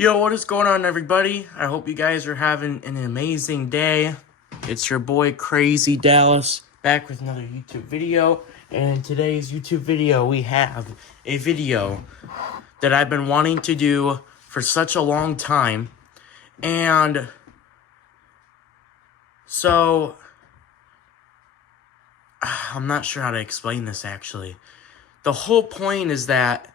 Yo, what is going on, everybody? I hope you guys are having an amazing day. It's your boy Crazy Dallas back with another YouTube video. And in today's YouTube video, we have a video that I've been wanting to do for such a long time. And so I'm not sure how to explain this actually. The whole point is that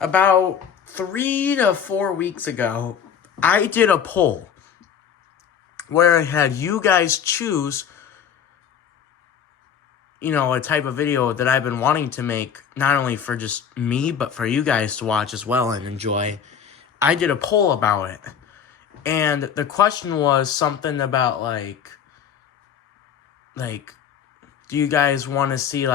about 3 to 4 weeks ago, I did a poll where I had you guys choose, a type of video that I've been wanting to make, not only for just me, but for you guys to watch as well and enjoy. I did a poll about it. And the question was something about, like, do you guys want to see,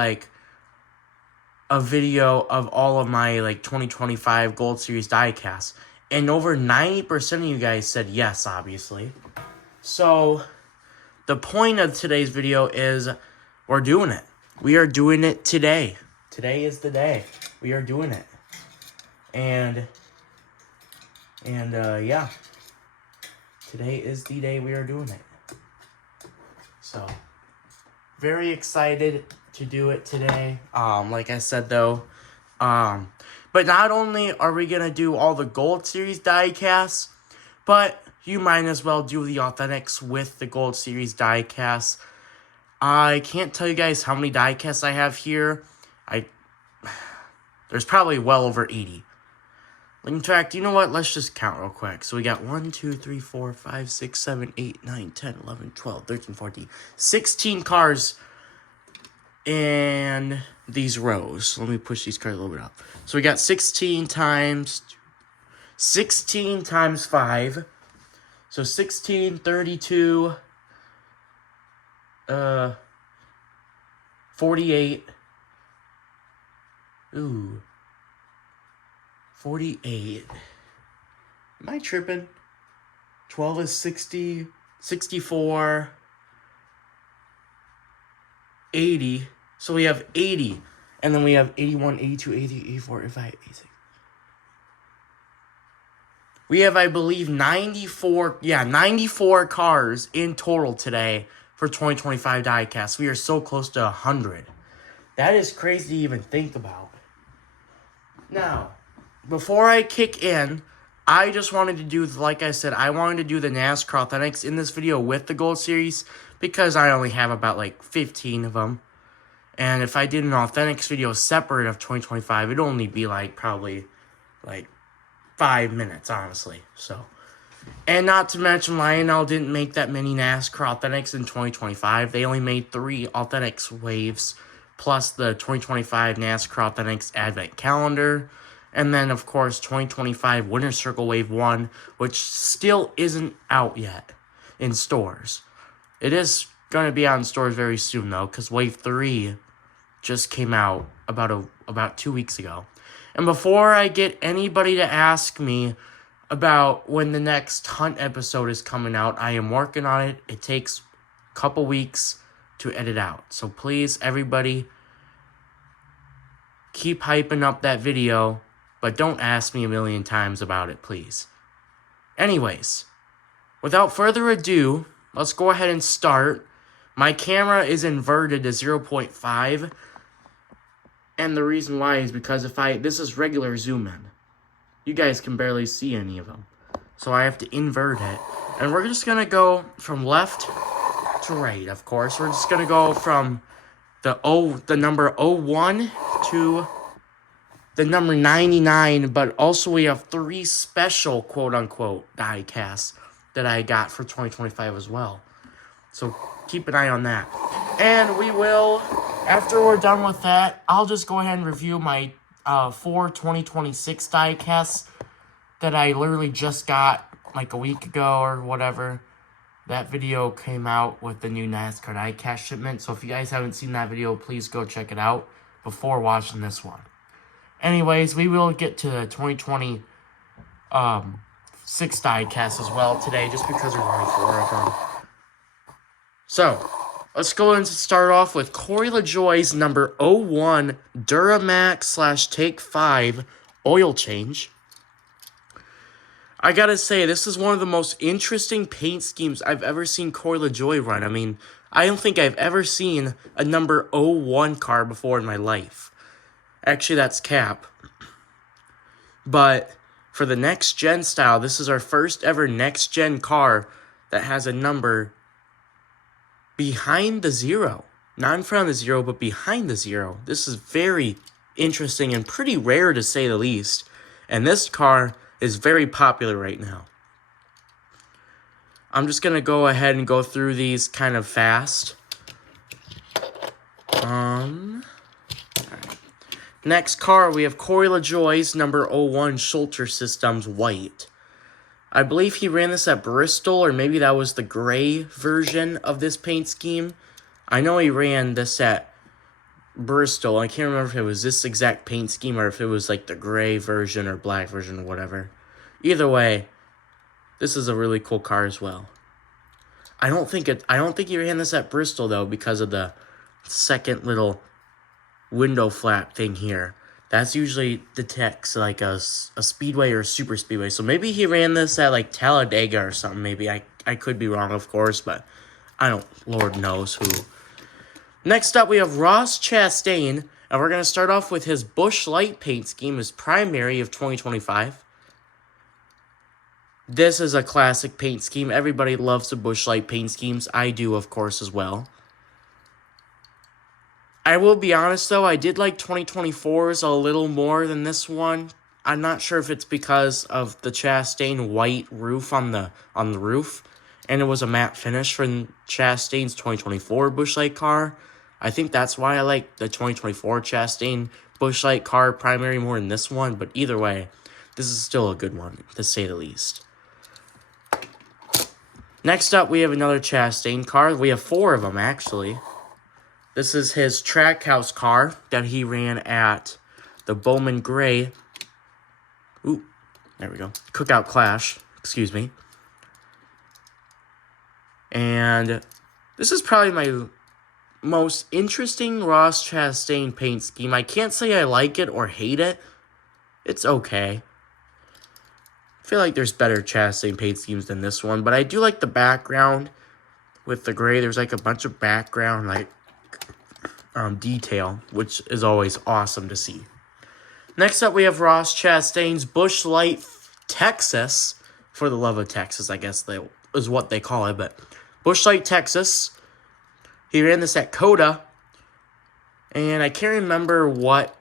a video of all of my 2025 Gold Series diecasts? And over 90% of you guys said yes, obviously. So the point of today's video is we're doing it. We are doing it today. Today is the day. We are doing it. And yeah. Today is the day we are doing it. So very excited to do it today. Like I said though, but not only are we gonna do all the Gold Series diecasts, but you might as well do the Authentics with the Gold Series diecasts. I can't tell you guys how many diecasts I have here. There's probably well over 80. In fact, you know what? Let's just count real quick. So we got 1, 2, 3, 4, 5, 6, 7, 8, 9, 10, 11, 12, 13, 14, 16 cars in these rows. Let me push these cards a little bit up. So we got 16 times 5. So 16, 32, 48. Ooh. 48. Am I tripping? 12 is 60, 64, 80. So we have 80. And then we have 81, 82, 83, 84, 85, 86. We have, I believe, 94 cars in total today for 2025 diecast. We are so close to 100. That is crazy to even think about. Now, before I kick in, I just wanted to do, like I said, I wanted to do the NASCAR Authentics in this video with the Gold Series because I only have about 15 of them. And if I did an Authentics video separate of 2025, it'd only be probably 5 minutes, honestly. So, and not to mention, Lionel didn't make that many NASCAR Authentics in 2025. They only made 3 Authentics waves, plus the 2025 NASCAR Authentics Advent Calendar. And then, of course, 2025 Winter Circle Wave 1, which still isn't out yet in stores. It is going to be out in stores very soon, though, because Wave 3 just came out about 2 weeks ago. And before I get anybody to ask me about when the next Hunt episode is coming out, I am working on it. It takes a couple weeks to edit out. So please, everybody, keep hyping up that video, but don't ask me a million times about it, please. Anyways, without further ado, let's go ahead and start. My camera is inverted to 0.5. And the reason why is because this is regular zoom in. You guys can barely see any of them. So I have to invert it. And we're just going to go from left to right, of course. We're just going to go from the number 01 to the number 99. But also we have 3 special quote-unquote diecasts that I got for 2025 as well. So keep an eye on that. And we will, after we're done with that, I'll just go ahead and review my 4 2026 diecasts that I literally just got a week ago or whatever. That video came out with the new NASCAR diecast shipment. So if you guys haven't seen that video, please go check it out before watching this one. Anyways, we will get to the 2026 diecast as well today, just because we're running 4 of them. So, let's go and start off with Corey LaJoie's number 01 Duramax /Take 5 oil change. I gotta say, this is one of the most interesting paint schemes I've ever seen Corey LaJoie run. I mean, I don't think I've ever seen a number 01 car before in my life. Actually, that's cap. But for the next gen style, this is our first ever next gen car that has a number behind the 0. Not in front of the 0, but behind the 0. This is very interesting and pretty rare to say the least. And this car is very popular right now. I'm just going to go ahead and go through these kind of fast. Next car, we have Corey LaJoie's number 01 Schulter Systems White. I believe he ran this at Bristol, or maybe that was the gray version of this paint scheme. I know he ran this at Bristol. I can't remember if it was this exact paint scheme or if it was like the gray version or black version or whatever. Either way, this is a really cool car as well. I don't think he ran this at Bristol though because of the second little window flap thing here. That's usually detects like a speedway or a super speedway. So maybe he ran this at like Talladega or something. Maybe I could be wrong, of course, but I don't. Lord knows who. Next up, we have Ross Chastain, and we're gonna start off with his Busch Light paint scheme, his primary of 2025. This is a classic paint scheme. Everybody loves the Busch Light paint schemes. I do, of course, as well. I will be honest, though, I did like 2024's a little more than this one. I'm not sure if it's because of the Chastain white roof on the roof, and it was a matte finish from Chastain's 2024 Busch Light car. I think that's why I like the 2024 Chastain Busch Light car primary more than this one, but either way, this is still a good one, to say the least. Next up, we have another Chastain car. We have 4 of them, actually. This is his Trackhouse car that he ran at the Bowman Gray. Ooh, there we go. Cookout Clash, excuse me. And this is probably my most interesting Ross Chastain paint scheme. I can't say I like it or hate it. It's okay. I feel like there's better Chastain paint schemes than this one, but I do like the background with the gray. There's like a bunch of background like detail, which is always awesome to see. Next up, we have Ross Chastain's Busch Light Texas, for the love of Texas, I guess is what they call it, but Busch Light Texas. He ran this at COTA, and I can't remember what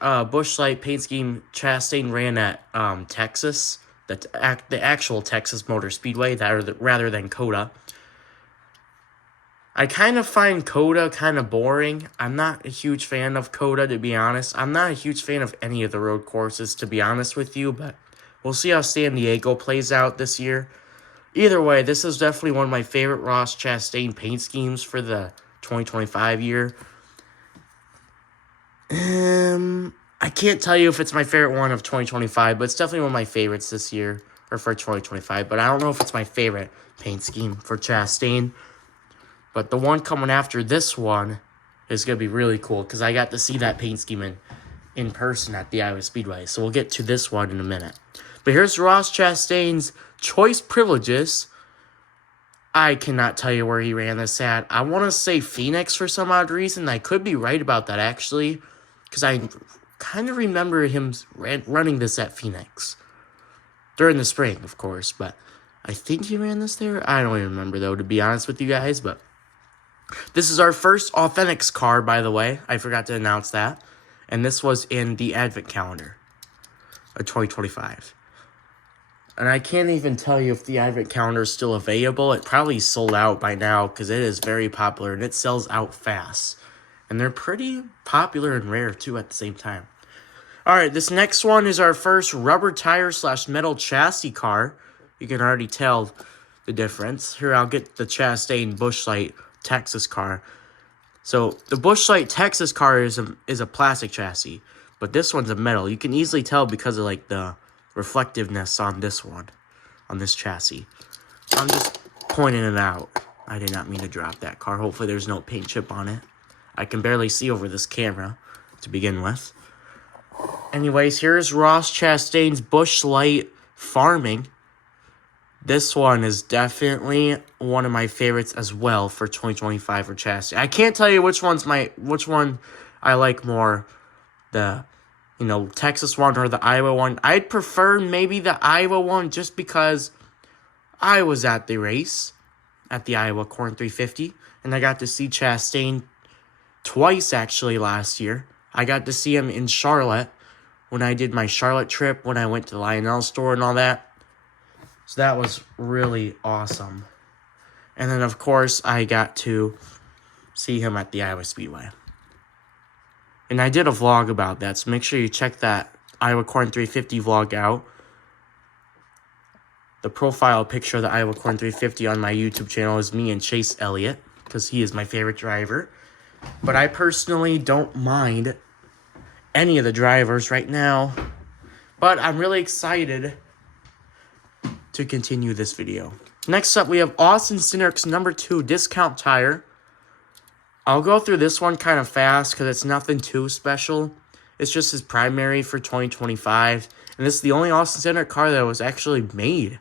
Busch Light paint scheme Chastain ran at Texas, the actual Texas Motor Speedway, rather than COTA. I kind of find COTA kind of boring. I'm not a huge fan of COTA, to be honest. I'm not a huge fan of any of the road courses, to be honest with you, but we'll see how San Diego plays out this year. Either way, this is definitely one of my favorite Ross Chastain paint schemes for the 2025 year. I can't tell you if it's my favorite one of 2025, but it's definitely one of my favorites this year, or for 2025, but I don't know if it's my favorite paint scheme for Chastain. But the one coming after this one is going to be really cool because I got to see that paint scheme in person at the Iowa Speedway. So we'll get to this one in a minute. But here's Ross Chastain's Choice Privileges. I cannot tell you where he ran this at. I want to say Phoenix for some odd reason. I could be right about that, actually, because I kind of remember him running this at Phoenix. During the spring, of course, but I think he ran this there. I don't even remember, though, to be honest with you guys, but this is our first Authentics car, by the way. I forgot to announce that. And this was in the Advent calendar of 2025. And I can't even tell you if the Advent calendar is still available. It probably sold out by now because it is very popular and it sells out fast. And they're pretty popular and rare, too, at the same time. Alright, this next one is our first rubber tire / metal chassis car. You can already tell the difference. Here, I'll get the Chastain Busch Light Texas car. So the Busch Light Texas car is a plastic chassis, but this one's a metal. You can easily tell because of like the reflectiveness on this one, on this chassis. I'm just pointing it out. I did not mean to drop that car. Hopefully there's no paint chip on it. I can barely see over this camera to begin with. Anyways, here's Ross Chastain's Busch Light Farming. This one is definitely one of my favorites as well for 2025 for Chastain. I can't tell you which one I like more, the Texas one or the Iowa one. I'd prefer maybe the Iowa one just because I was at the race at the Iowa Corn 350 and I got to see Chastain twice actually last year. I got to see him in Charlotte when I did my Charlotte trip, when I went to the Lionel store and all that. So that was really awesome. And then, of course, I got to see him at the Iowa Speedway. And I did a vlog about that, so make sure you check that Iowa Corn 350 vlog out. The profile picture of the Iowa Corn 350 on my YouTube channel is me and Chase Elliott, because he is my favorite driver. But I personally don't mind any of the drivers right now. But I'm really excited to continue this video. Next up, we have Austin Cindric's number 2 discount tire. I'll go through this one kind of fast because it's nothing too special. It's just his primary for 2025. And this is the only Austin Cindric car that was actually made.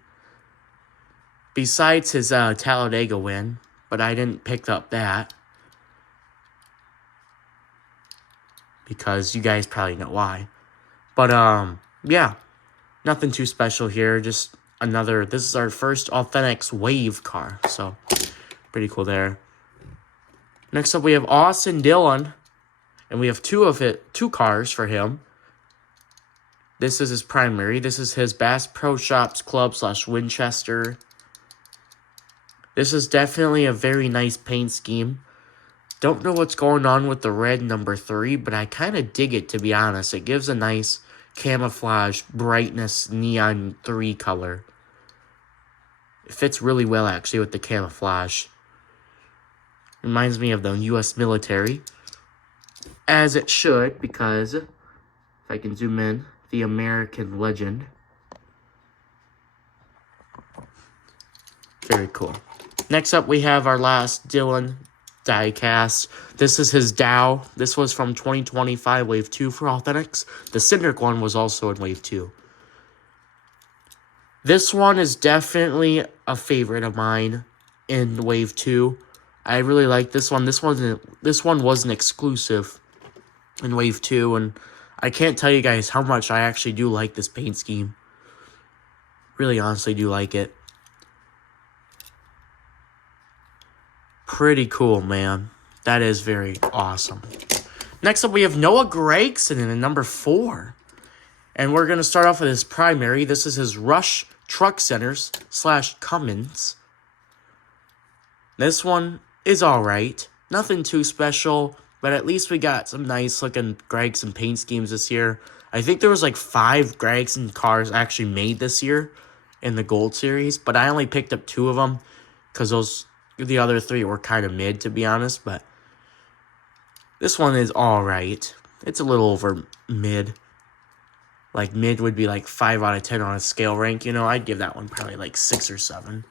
Besides his Talladega win. But I didn't pick up that. Because you guys probably know why. But, yeah. Nothing too special here. Just this is our first Authentics Wave car. So, pretty cool there. Next up, we have Austin Dillon. And we have two cars for him. This is his primary. This is his Bass Pro Shops Club / Winchester. This is definitely a very nice paint scheme. Don't know what's going on with the red number 3, but I kind of dig it, to be honest. It gives a nice camouflage, brightness, neon 3 color. It fits really well, actually, with the camouflage. Reminds me of the U.S. military. As it should, because, if I can zoom in, the American legend. Very cool. Next up, we have our last Dillon diecast. This is his Dow. This was from 2025 Wave 2 for Authentics. The Cindric one was also in Wave 2. This one is definitely a favorite of mine in Wave 2. I really like this one. This one wasn't exclusive in Wave 2, and I can't tell you guys how much I actually do like this paint scheme. Really honestly do like it. Pretty cool, man. That is very awesome. Next up, we have Noah Gragson in the number 4. And we're going to start off with his primary. This is his Rush Truck Centers / Cummins. This one is alright. Nothing too special, but at least we got some nice looking Gragson paint schemes this year. I think there was like 5 Gragson cars actually made this year in the Gold Series, but I only picked up 2 of them because the other 3 were kind of mid, to be honest, but this one is alright. It's a little over mid. Like, mid would be like 5 out of 10 on a scale rank, I'd give that one probably like 6 or 7.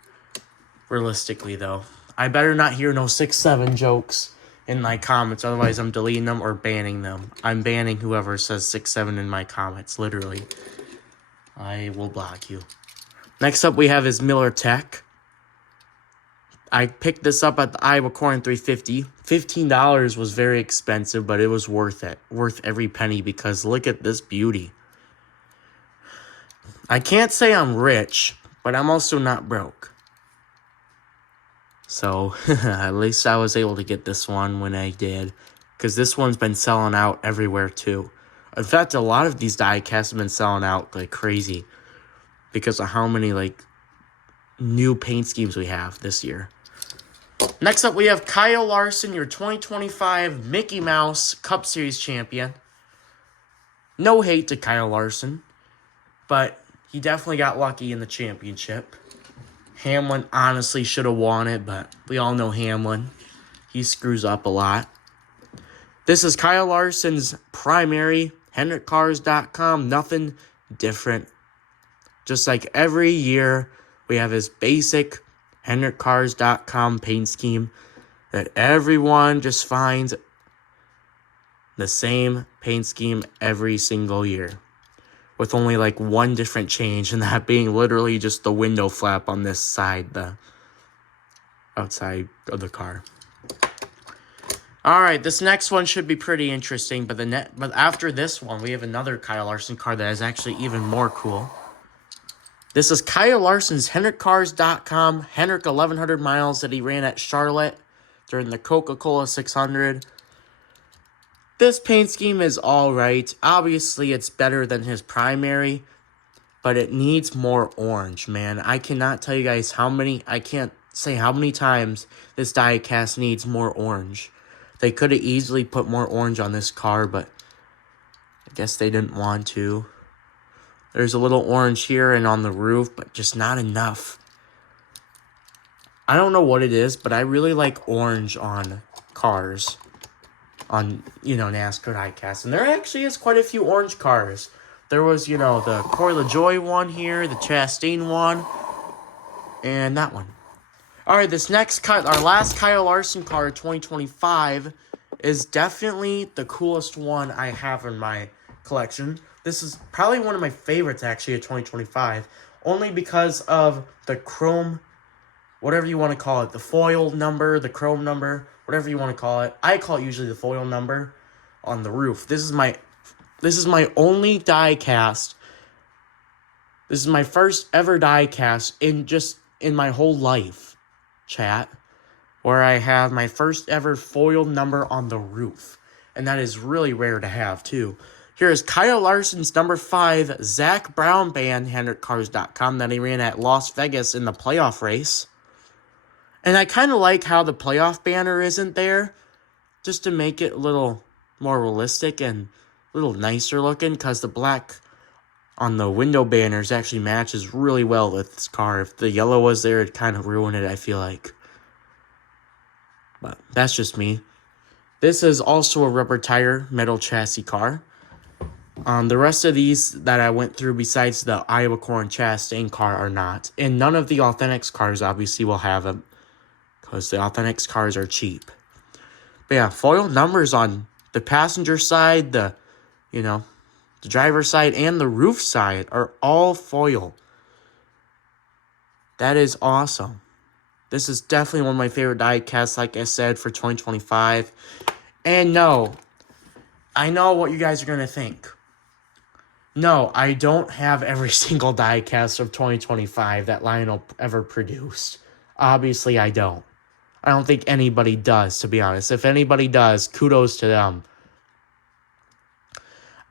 Realistically, though. I better not hear no 6-7 jokes in my comments, otherwise I'm deleting them or banning them. I'm banning whoever says 6-7 in my comments, literally. I will block you. Next up, we have his Miller Tech. I picked this up at the Iowa Corn 350. $15 was very expensive, but it was worth it. Worth every penny because look at this beauty. I can't say I'm rich, but I'm also not broke. So, at least I was able to get this one when I did. Because this one's been selling out everywhere, too. In fact, a lot of these diecasts have been selling out like crazy. Because of how many, new paint schemes we have this year. Next up, we have Kyle Larson, your 2025 Mickey Mouse Cup Series champion. No hate to Kyle Larson, but he definitely got lucky in the championship. Hamlin honestly should have won it, but we all know Hamlin. He screws up a lot. This is Kyle Larson's primary, HendrickCars.com. Nothing different. Just like every year, we have his basic HendrickCars.com paint scheme that everyone just finds The same paint scheme every single year, with only like one different change, and that being literally just the window flap on this side, the outside of the car. All right, this next one should be pretty interesting, but after this one, we have another Kyle Larson car that is actually even more cool. This is Kyle Larson's HendrickCars.com Hendrick 1100 miles that he ran at Charlotte during the Coca-Cola 600. This paint scheme is all right. Obviously, it's better than his primary, but it needs more orange, man. I cannot tell you guys I can't say how many times this diecast needs more orange. They could have easily put more orange on this car, but I guess they didn't want to. There's a little orange here and on the roof, but just not enough. I don't know what it is, but I really like orange on cars. On, NASCAR diecast. And there actually is quite a few orange cars. There was, the Corey LaJoie one here, the Chastain one, and that one. All right, this next our last Kyle Larson car, 2025, is definitely the coolest one I have in my collection. This is probably one of my favorites, actually, of 2025, only because of the chrome, whatever you want to call it, the foil number, the chrome number, whatever you want to call it. I call it usually the foil number on the roof. This is my only die cast. This is my first ever die cast in my whole life. Chat, where I have my first ever foil number on the roof, and that is really rare to have too. Here is Kyle Larson's number 5 Zach Brown band HendrickCars.com that he ran at Las Vegas in the playoff race, and I kind of like how the playoff banner isn't there, just to make it a little more realistic and a little nicer looking, because the black on the window banners actually matches really well with this car. If the yellow was there, it'd kind of ruin it, I feel like. But that's just me. This is also a rubber tire metal chassis car. The rest of these that I went through besides the Iowa Corn Chastain car are not. And none of the Authentics cars obviously will have them, because the Authentics cars are cheap. But yeah, foil numbers on the passenger side, the driver's side, and the roof side are all foil. That is awesome. This is definitely one of my favorite diecasts, like I said, for 2025. And no, I know what you guys are going to think. No, I don't have every single diecast of 2025 that Lionel ever produced. Obviously, I don't. I don't think anybody does, to be honest. If anybody does, kudos to them.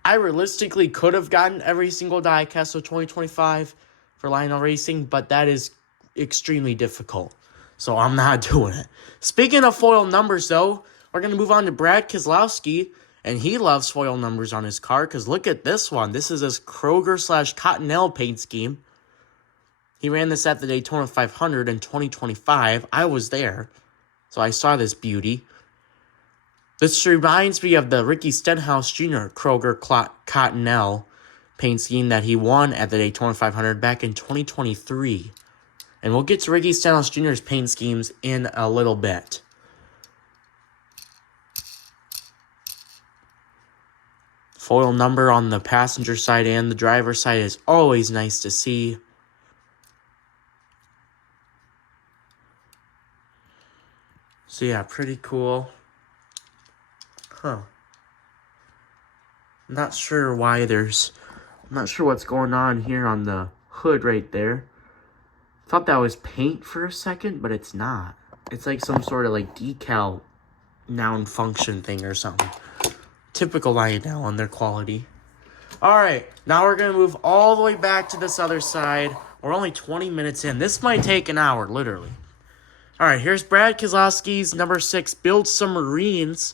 I realistically could have gotten every single diecast of 2025 for Lionel Racing, but that is extremely difficult, so I'm not doing it. Speaking of foil numbers, though, we're going to move on to Brad Keselowski, and he loves foil numbers on his car, because look at this one. This is his Kroger/Cottonelle paint scheme. He ran this at the Daytona 500 in 2025. I was there, so I saw this beauty. This reminds me of the Ricky Stenhouse Jr. Kroger Cottonelle paint scheme that he won at the Daytona 500 back in 2023. And we'll get to Ricky Stenhouse Jr.'s paint schemes in a little bit. Foil number on the passenger side and the driver's side is always nice to see. So yeah, pretty cool. I'm not sure what's going on here on the hood right there. Thought that was paint for a second, but it's not. It's like some sort of like decal noun function thing or something. Typical Lionel on their quality. Alright, now we're going to move all the way back to this other side. We're only 20 minutes in. This might take an hour, literally. Alright, here's Brad Keselowski's number 6 Build Some Marines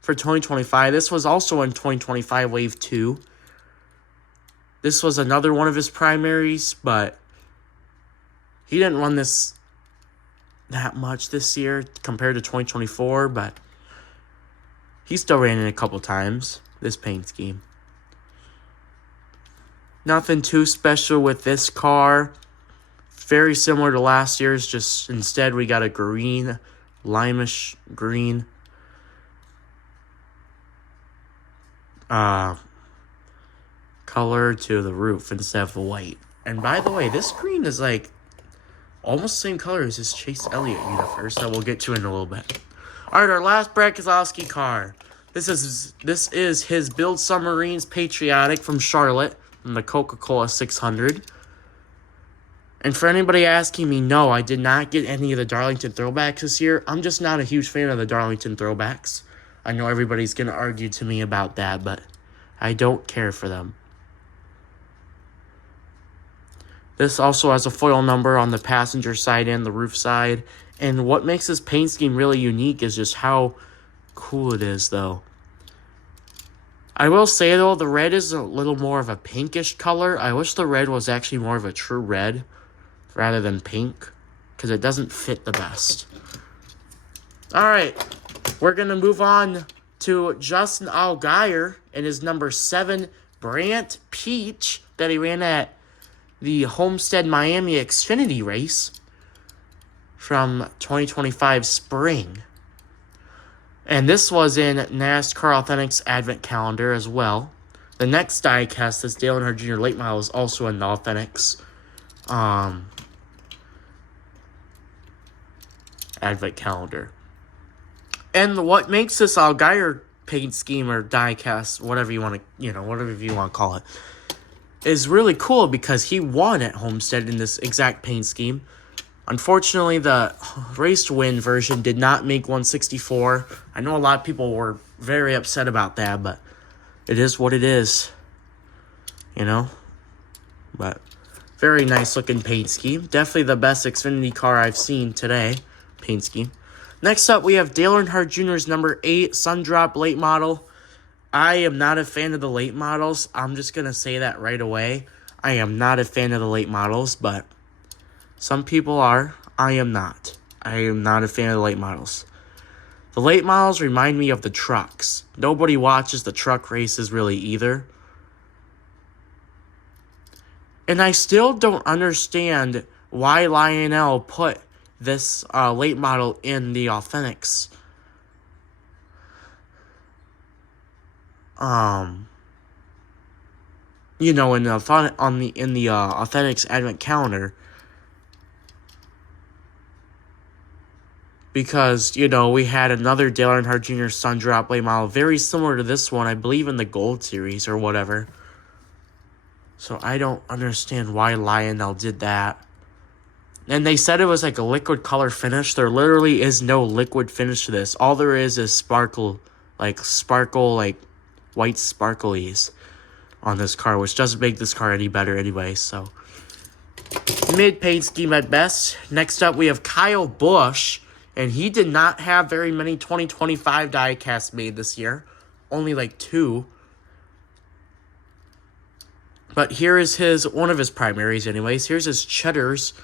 for 2025. This was also in 2025 Wave 2. This was another one of his primaries, but he didn't run this that much this year compared to 2024, but he still ran it a couple times, this paint scheme. Nothing too special with this car. Very similar to last year's, just instead we got a green, limeish green. color to the roof instead of the white. And by the way, this green is like almost the same color as his Chase Elliott universe that we'll get to in a little bit. Alright, our last Brad Keselowski car. This is his Build Submarines Patriotic from Charlotte from the Coca-Cola 600. And for anybody asking me, no, I did not get any of the Darlington throwbacks this year. I'm just not a huge fan of the Darlington throwbacks. I know everybody's going to argue to me about that, but I don't care for them. This also has a foil number on the passenger side and the roof side. And what makes this paint scheme really unique is just how cool it is, though. I will say, though, the red is a little more of a pinkish color. I wish the red was actually more of a true red rather than pink, because it doesn't fit the best. Alright, we're going to move on to Justin Allgaier and his number 7 Brant Peach that he ran at the Homestead Miami Xfinity race from 2025 spring. And this was in NASCAR Authentics Advent Calendar as well. The next diecast, this Dale Earnhardt Jr. late model, is also in the Authentics Advent Calendar. And what makes this Allgaier paint scheme or diecast, whatever you want to call it, is really cool because he won at Homestead in this exact paint scheme. Unfortunately, the race to win version did not make 164. I know a lot of people were very upset about that, but it is what it is, But very nice looking paint scheme. Definitely the best Xfinity car I've seen today, paint scheme. Next up, we have Dale Earnhardt Jr.'s number 8 Sundrop late model. I am not a fan of the late models. I'm just going to say that right away. I am not a fan of the late models, but some people are. I am not. I am not a fan of the late models. The late models remind me of the trucks. Nobody watches the truck races really either. And I still don't understand why Lionel put this late model in the Authentics. In the Authentics Advent Calendar, because we had another Dale Earnhardt Jr. Sundrop late model very similar to this one, I believe in the Gold Series or whatever. So I don't understand why Lionel did that. And they said it was like a liquid color finish. There literally is no liquid finish to this. All there is sparkle, white sparklies on this car, which doesn't make this car any better anyway, so mid paint scheme at best. Next up, we have Kyle Busch, and he did not have very many 2025 diecasts made this year, only like 2. But here is one of his primaries anyways. Here's his Cheddar's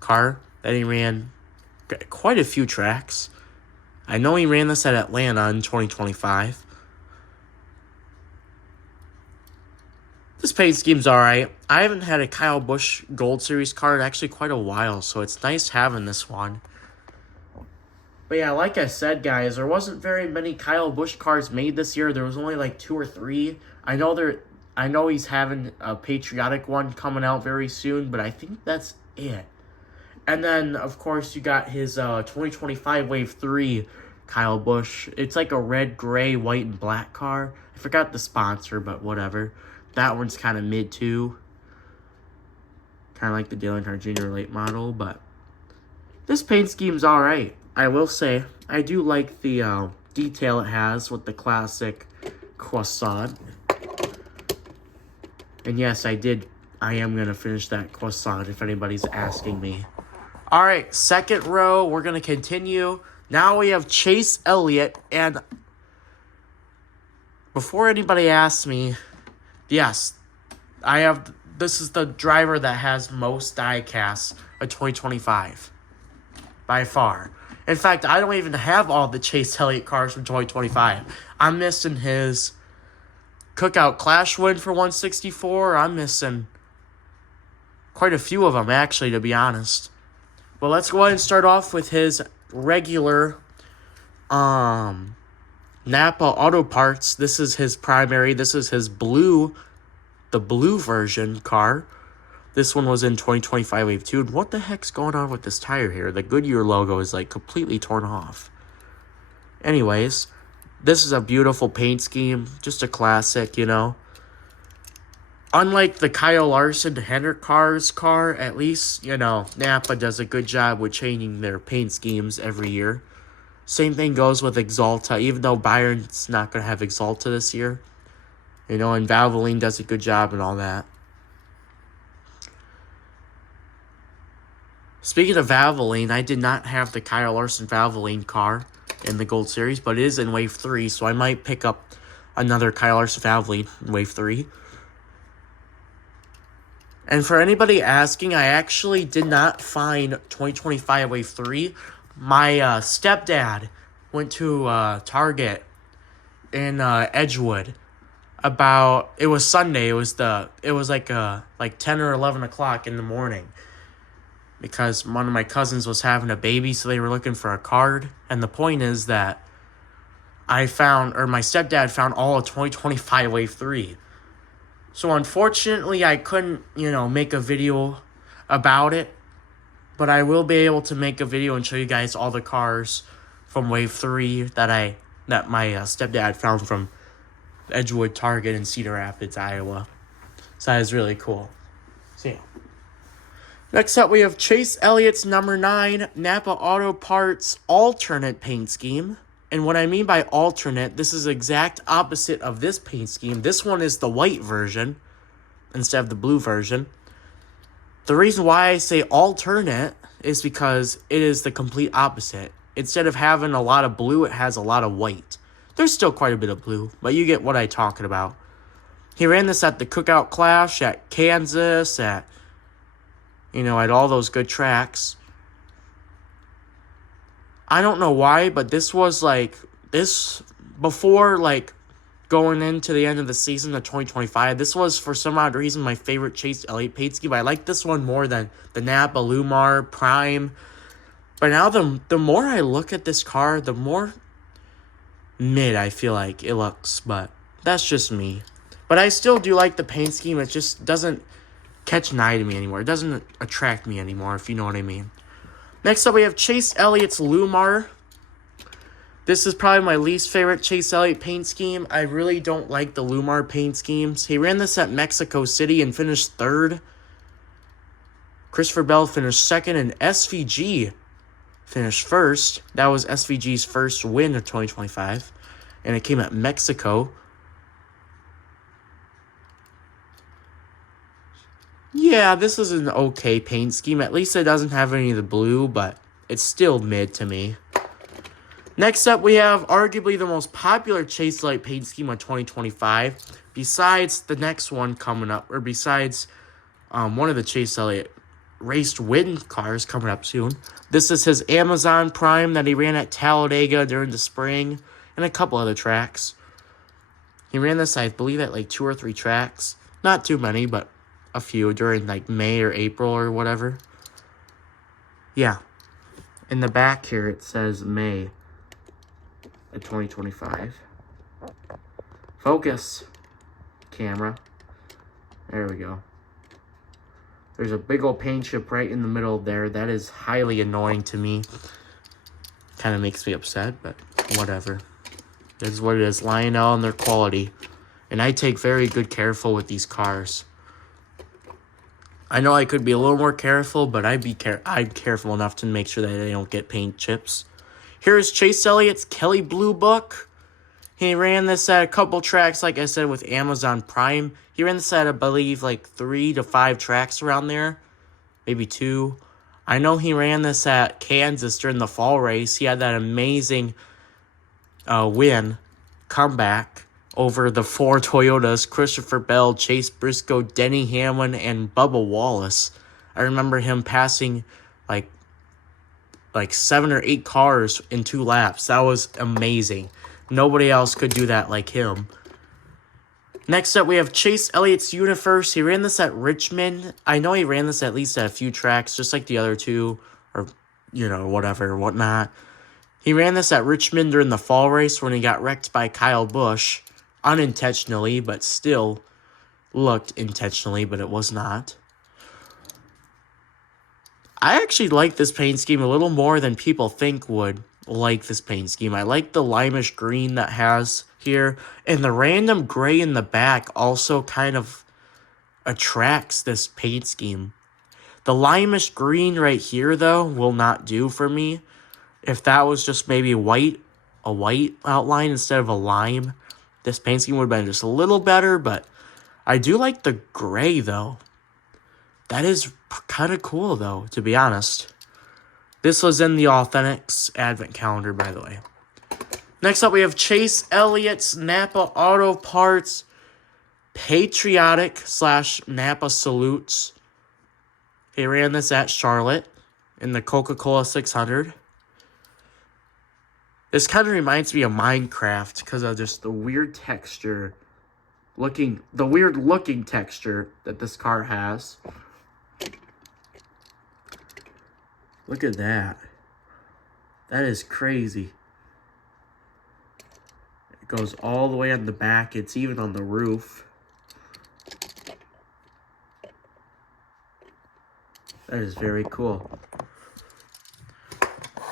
car that he ran quite a few tracks. I know he ran this at Atlanta in 2025. This paint scheme's alright. I haven't had a Kyle Busch Gold Series card actually quite a while, so it's nice having this one. But yeah, like I said, guys, there wasn't very many Kyle Busch cards made this year. There was only like 2 or 3. I know he's having a patriotic one coming out very soon, but I think that's it. And then, of course, you got his 2025 Wave 3 Kyle Busch. It's like a red, gray, white, and black car. I forgot the sponsor, but whatever. That one's kind of mid, too. Kind of like the Dale Earnhardt Jr. late model, but this paint scheme's alright. I will say, I do like the detail it has with the classic croissant. And yes, I am going to finish that croissant if anybody's asking me. Alright, second row, we're going to continue. Now we have Chase Elliott, and before anybody asks me, yes, this is the driver that has most diecasts of 2025. By far. In fact, I don't even have all the Chase Elliott cars from 2025. I'm missing his Cookout Clash win for 164. I'm missing quite a few of them, actually, to be honest. But let's go ahead and start off with his regular Napa Auto Parts. This is his primary. This is his the blue version car. This one was in 2025 Wave 2. And what the heck's going on with this tire here? The Goodyear logo is like completely torn off. Anyways, this is a beautiful paint scheme. Just a classic, you know. Unlike the Kyle Larson Hendrick Cars car, at least, you know, Napa does a good job with changing their paint schemes every year. Same thing goes with Exalta, even though Byron's not going to have Exalta this year. You know, and Valvoline does a good job and all that. Speaking of Valvoline, I did not have the Kyle Larson Valvoline car in the Gold Series, but it is in Wave 3, so I might pick up another Kyle Larson Valvoline in Wave 3. And for anybody asking, I actually did not find 2025 Wave 3. My stepdad went to Target in Edgewood. It was Sunday. It was like 10 or 11 o'clock in the morning. Because one of my cousins was having a baby, so they were looking for a card. And the point is that my stepdad found all of 2025 Wave 3. So unfortunately, I couldn't, make a video about it. But I will be able to make a video and show you guys all the cars from Wave 3 that my stepdad found from Edgewood Target in Cedar Rapids, Iowa. So that is really cool. So yeah. Next up, we have Chase Elliott's number 9 Napa Auto Parts alternate paint scheme. And what I mean by alternate, this is the exact opposite of this paint scheme. This one is the white version instead of the blue version. The reason why I say alternate is because it is the complete opposite. Instead of having a lot of blue, it has a lot of white. There's still quite a bit of blue, but you get what I'm talking about. He ran this at the Cookout Clash, at Kansas, at all those good tracks. I don't know why, but this was before going into the end of the season of 2025, this was for some odd reason my favorite Chase Elliott paint scheme. I like this one more than the Napa Lumar Prime. But now the more I look at this car, the more mid I feel like it looks, but that's just me. But I still do like the paint scheme. It just doesn't catch an eye to me anymore. It doesn't attract me anymore, if you know what I mean. Next up, we have Chase Elliott's Lumar. This is probably my least favorite Chase Elliott paint scheme. I really don't like the Lumar paint schemes. He ran this at Mexico City and finished 3rd. Christopher Bell finished 2nd, and SVG finished 1st. That was SVG's first win of 2025, and it came at Mexico. Yeah, this is an okay paint scheme. At least it doesn't have any of the blue, but it's still mid to me. Next up, we have arguably the most popular Chase Elliott paint scheme of 2025. Besides the next one coming up, or besides one of the Chase Elliott raced win cars coming up soon. This is his Amazon Prime that he ran at Talladega during the spring and a couple other tracks. He ran this, I believe, at 2 or 3 tracks. Not too many, but a few during May or April or whatever. Yeah. In the back here it says May of 2025. Focus. Camera. There we go. There's a big old paint chip right in the middle there. That is highly annoying to me. Kind of makes me upset, but whatever. This is what it is. Lionel and their quality. And I take very good careful with these cars. I know I could be a little more careful, but I'm careful enough to make sure that they don't get paint chips. Here's Chase Elliott's Kelly Blue Book. He ran this at a couple tracks, like I said, with Amazon Prime. He ran this at, I believe, 3 to 5 tracks around there. Maybe 2. I know he ran this at Kansas during the fall race. He had that amazing comeback over the 4 Toyotas, Christopher Bell, Chase Briscoe, Denny Hamlin, and Bubba Wallace. I remember him passing like 7 or 8 cars in 2 laps. That was amazing. Nobody else could do that like him. Next up, we have Chase Elliott's Universe. He ran this at Richmond. I know he ran this at least at a few tracks, just like the other 2, or, whatever, whatnot. He ran this at Richmond during the fall race when he got wrecked by Kyle Busch. Unintentionally, but still looked intentionally, but it was not. I actually like this paint scheme a little more than people think would like this paint scheme. I like the limeish green that has here, and the random gray in the back also kind of attracts this paint scheme. The limeish green right here, though, will not do for me. If that was just maybe a white outline instead of a lime, this paint scheme would have been just a little better, but I do like the gray, though. That is kind of cool, though, to be honest. This was in the Authentics Advent Calendar, by the way. Next up, we have Chase Elliott's Napa Auto Parts Patriotic / Napa Salutes. He ran this at Charlotte in the Coca-Cola 600. This kind of reminds me of Minecraft because of just the weird texture, the weird looking texture that this car has. Look at that. That is crazy. It goes all the way on the back. It's even on the roof. That is very cool.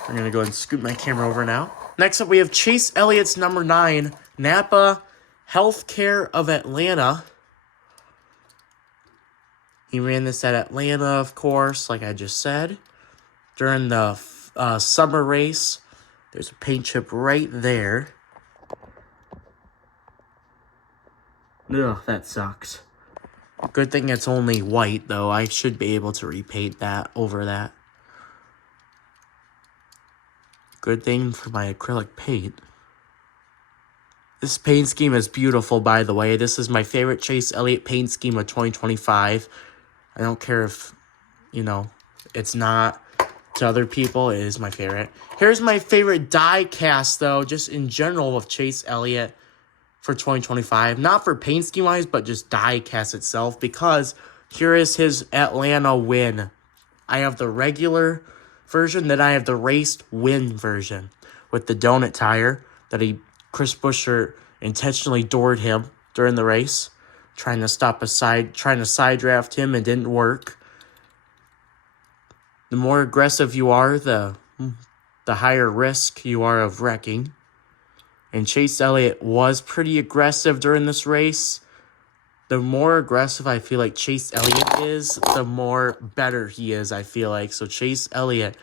I'm going to go ahead and scoot my camera over now. Next up, we have Chase Elliott's number 9, Napa Healthcare of Atlanta. He ran this at Atlanta, of course, like I just said. During the summer race, there's a paint chip right there. Ugh, that sucks. Good thing it's only white, though. I should be able to repaint that over that. Good thing for my acrylic paint. This paint scheme is beautiful, by the way. This is my favorite Chase Elliott paint scheme of 2025. I don't care if, it's not to other people. It is my favorite. Here's my favorite die cast, though, just in general of Chase Elliott for 2025. Not for paint scheme-wise, but just die cast itself, because here is his Atlanta win. I have the regular version, then I have the race win version with the donut tire that Chris Buescher intentionally doored him during the race, trying to side draft him. It didn't work. The more aggressive you are, the higher risk you are of wrecking. And Chase Elliott was pretty aggressive during this race. The more aggressive I feel like Chase Elliott is, the more better he is, I feel like. So Chase Elliott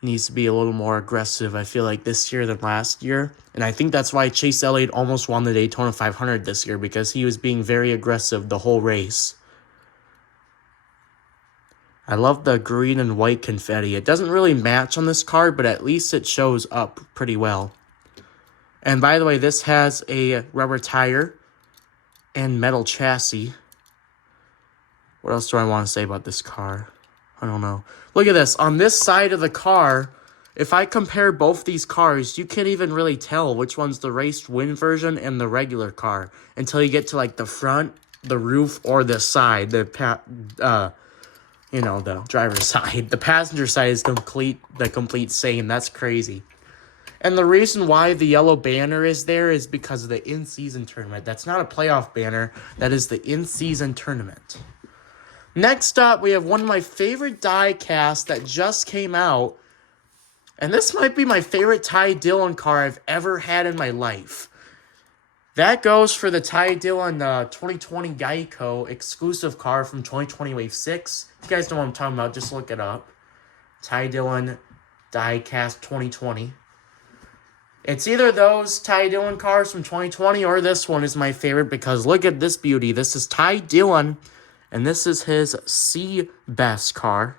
needs to be a little more aggressive, I feel like, this year than last year. And I think that's why Chase Elliott almost won the Daytona 500 this year, because he was being very aggressive the whole race. I love the green and white confetti. It doesn't really match on this car, but at least it shows up pretty well. And by the way, this has a rubber tire and metal chassis. What else do I want to say about this car? I don't know. Look at this. On this side of the car, if I compare both these cars, you can't even really tell which one's the race win version and the regular car until you get to like the front, the roof, or the side, the driver's side. The passenger side is the complete same. That's crazy. And the reason why the yellow banner is there is because of the in-season tournament. That's not a playoff banner. That is the in-season tournament. Next up, we have one of my favorite die casts that just came out. And this might be my favorite Ty Dillon car I've ever had in my life. That goes for the Ty Dillon 2020 Geico exclusive car from 2020 Wave 6. If you guys know what I'm talking about, just look it up. Ty Dillon die cast 2020. It's either those Ty Dillon cars from 2020 or this one is my favorite because look at this beauty. This is Ty Dillon, and this is his C-Best car.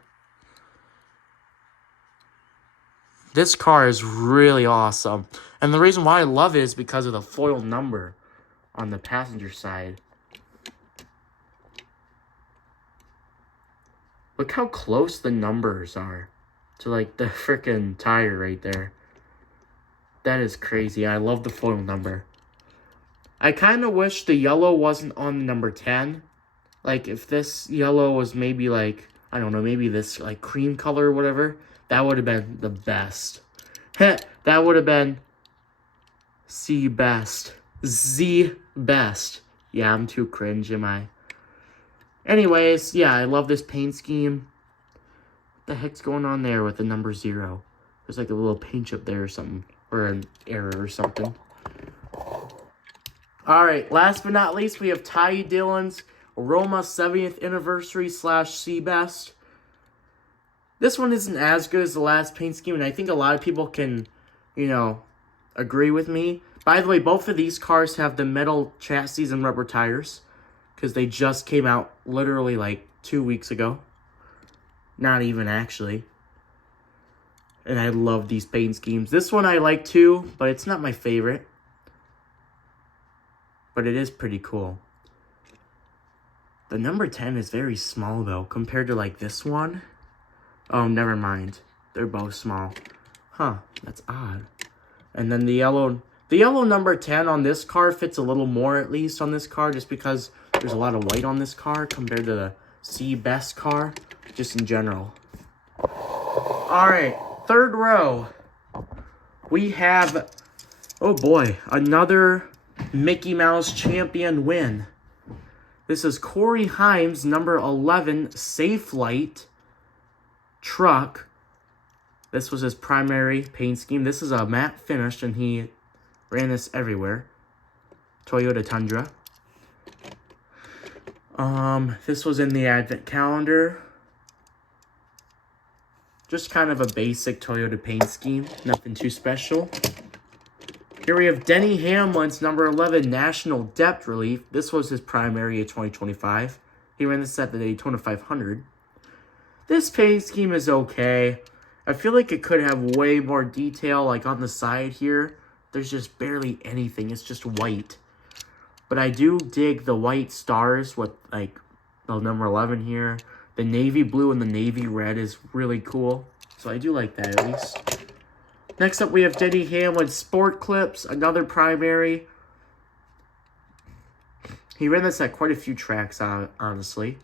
This car is really awesome. And the reason why I love it is because of the foil number on the passenger side. Look how close the numbers are to like the freaking tire right there. That is crazy. I love the foil number. I kind of wish the yellow wasn't on number 10. Like, if this yellow was maybe like, I don't know, maybe this like cream color or whatever, that would have been the best. That would have been C best. Z best. Yeah, I'm too cringe, am I? Anyways, yeah, I love this paint scheme. What the heck's going on there with the number 0? There's like a little paint chip there or something. Or an error or something. Alright, last but not least, we have Ty Dillon's Roma 70th Anniversary / C Best. This one isn't as good as the last paint scheme, and I think a lot of people can, agree with me. By the way, both of these cars have the metal chassis and rubber tires, because they just came out literally like 2 weeks ago. Not even, actually. And I love these paint schemes. This one I like too, but it's not my favorite. But it is pretty cool. The number 10 is very small, though, compared to, like, this one. Oh, never mind. They're both small. Huh, that's odd. And then the yellow number 10 on this car fits a little more, at least, on this car, just because there's a lot of white on this car compared to the C Best car, just in general. Alright, third row. We have, oh boy, another Mickey Mouse champion win. This is Corey Himes, number 11, Safe Light truck. This was his primary paint scheme. This is a matte finish, and he ran this everywhere. Toyota Tundra. This was in the advent calendar. Just kind of a basic Toyota paint scheme. Nothing too special. Here we have Denny Hamlin's number 11 National Depth Relief. This was his primary at 2025. He ran this at the Daytona 500. This paint scheme is okay. I feel like it could have way more detail, like on the side here. There's just barely anything. It's just white. But I do dig the white stars with, like, the number 11 here. The navy blue and the navy red is really cool. So I do like that, at least. Next up, we have Denny Hamlin Sport Clips, another primary. He ran this at quite a few tracks, honestly.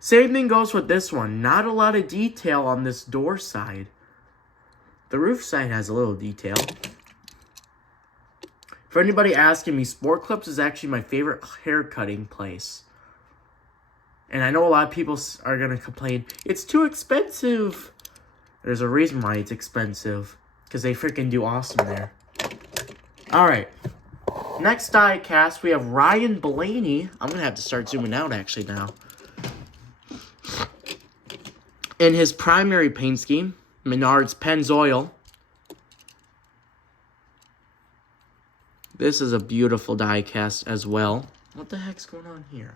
Same thing goes with this one. Not a lot of detail on this door side. The roof side has a little detail. For anybody asking me, Sport Clips is actually my favorite hair cutting place. And I know a lot of people are going to complain, it's too expensive. There's a reason why it's expensive. Because they freaking do awesome there. Alright. Next die cast, we have Ryan Blaney. I'm going to have to start zooming out actually now. In his primary paint scheme, Menards Pennzoil. This is a beautiful die cast as well. What the heck's going on here?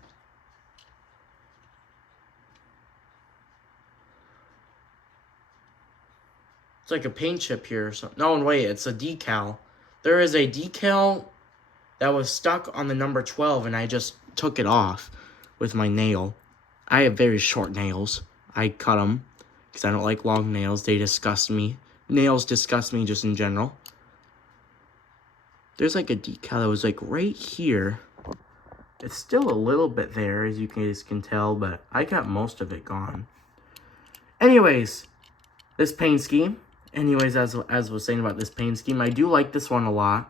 It's like a paint chip here or something. No, wait, it's a decal. There is a decal that was stuck on the number 12, and I just took it off with my nail. I have very short nails. I cut them because I don't like long nails. They disgust me. Nails disgust me just in general. There's like a decal that was like right here. It's still a little bit there, as you guys can tell, but I got most of it gone. Anyways, this paint scheme. Anyways, as I was saying about this paint scheme, I do like this one a lot.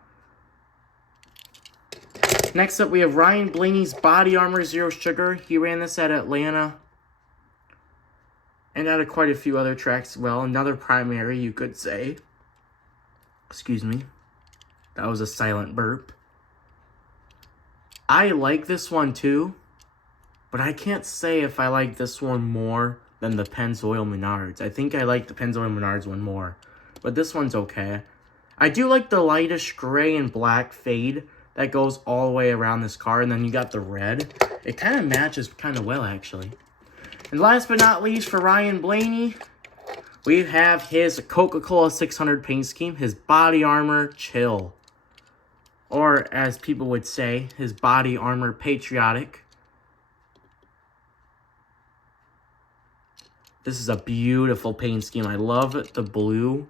Next up, we have Ryan Blaney's Body Armor Zero Sugar. He ran this at Atlanta. And at quite a few other tracks. Well, another primary, you could say. Excuse me. That was a silent burp. I like this one too. But I can't say if I like this one more than the Pennzoil Menards. I think I like the Pennzoil Menards one more. But this one's okay. I do like the lightish gray and black fade that goes all the way around this car. And then you got the red. It kind of matches kind of well, actually. And last but not least, for Ryan Blaney, we have his Coca-Cola 600 paint scheme. His Body Armor Chill. Or, as people would say, his Body Armor Patriotic. This is a beautiful paint scheme. I love it, the blue.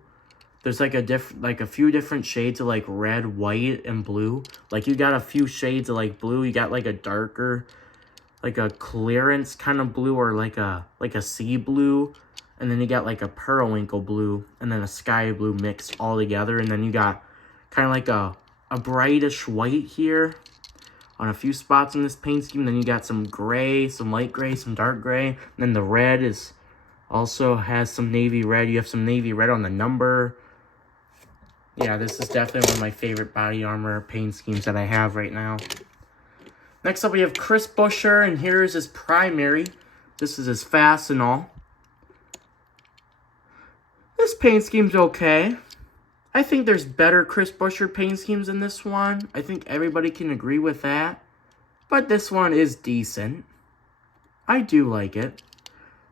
There's like a few different shades of like red, white, and blue. Like you got a few shades of like blue. You got like a darker, like a clearance kind of blue, or like a sea blue. And then you got like a periwinkle blue and then a sky blue mixed all together. And then you got kind of like a brightish white here on a few spots in this paint scheme. Then you got some gray, some light gray, some dark gray. And then the red is also has some navy red. You have some navy red on the number. Yeah, this is definitely one of my favorite body armor paint schemes that I have right now. Next up, we have Chris Buescher, and here's his primary. This is his Fastenal. This paint scheme's okay. I think there's better Chris Buescher paint schemes than this one. I think everybody can agree with that. But this one is decent. I do like it.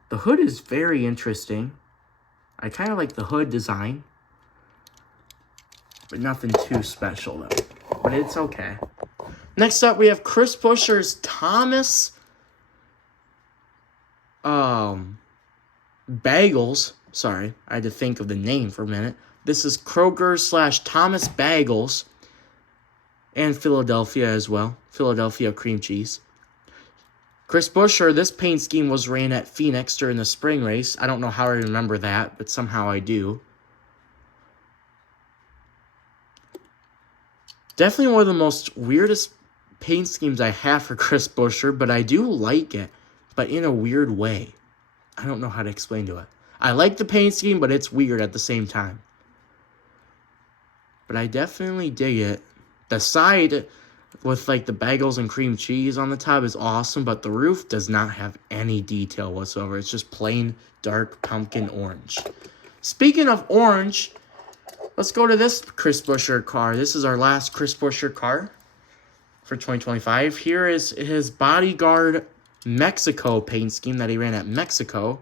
The hood is very interesting. I kind of like the hood design. But nothing too special, though. But it's okay. Next up, we have Chris Buescher's Thomas Bagels. Sorry, I had to think of the name for a minute. This is Kroger/Thomas Bagels. And Philadelphia as well. Philadelphia cream cheese. Chris Buescher, this paint scheme was ran at Phoenix during the spring race. I don't know how I remember that, but somehow I do. Definitely one of the most weirdest paint schemes I have for Chris Buescher, but I do like it, but in a weird way. I don't know how to explain to it. I like the paint scheme, but it's weird at the same time. But I definitely dig it. The side with like the bagels and cream cheese on the top is awesome, but the roof does not have any detail whatsoever. It's just plain dark pumpkin orange. Speaking of orange, let's go to this Chris Buescher car. This is our last Chris Buescher car for 2025. Here is his Bodyguard Mexico paint scheme that he ran at Mexico.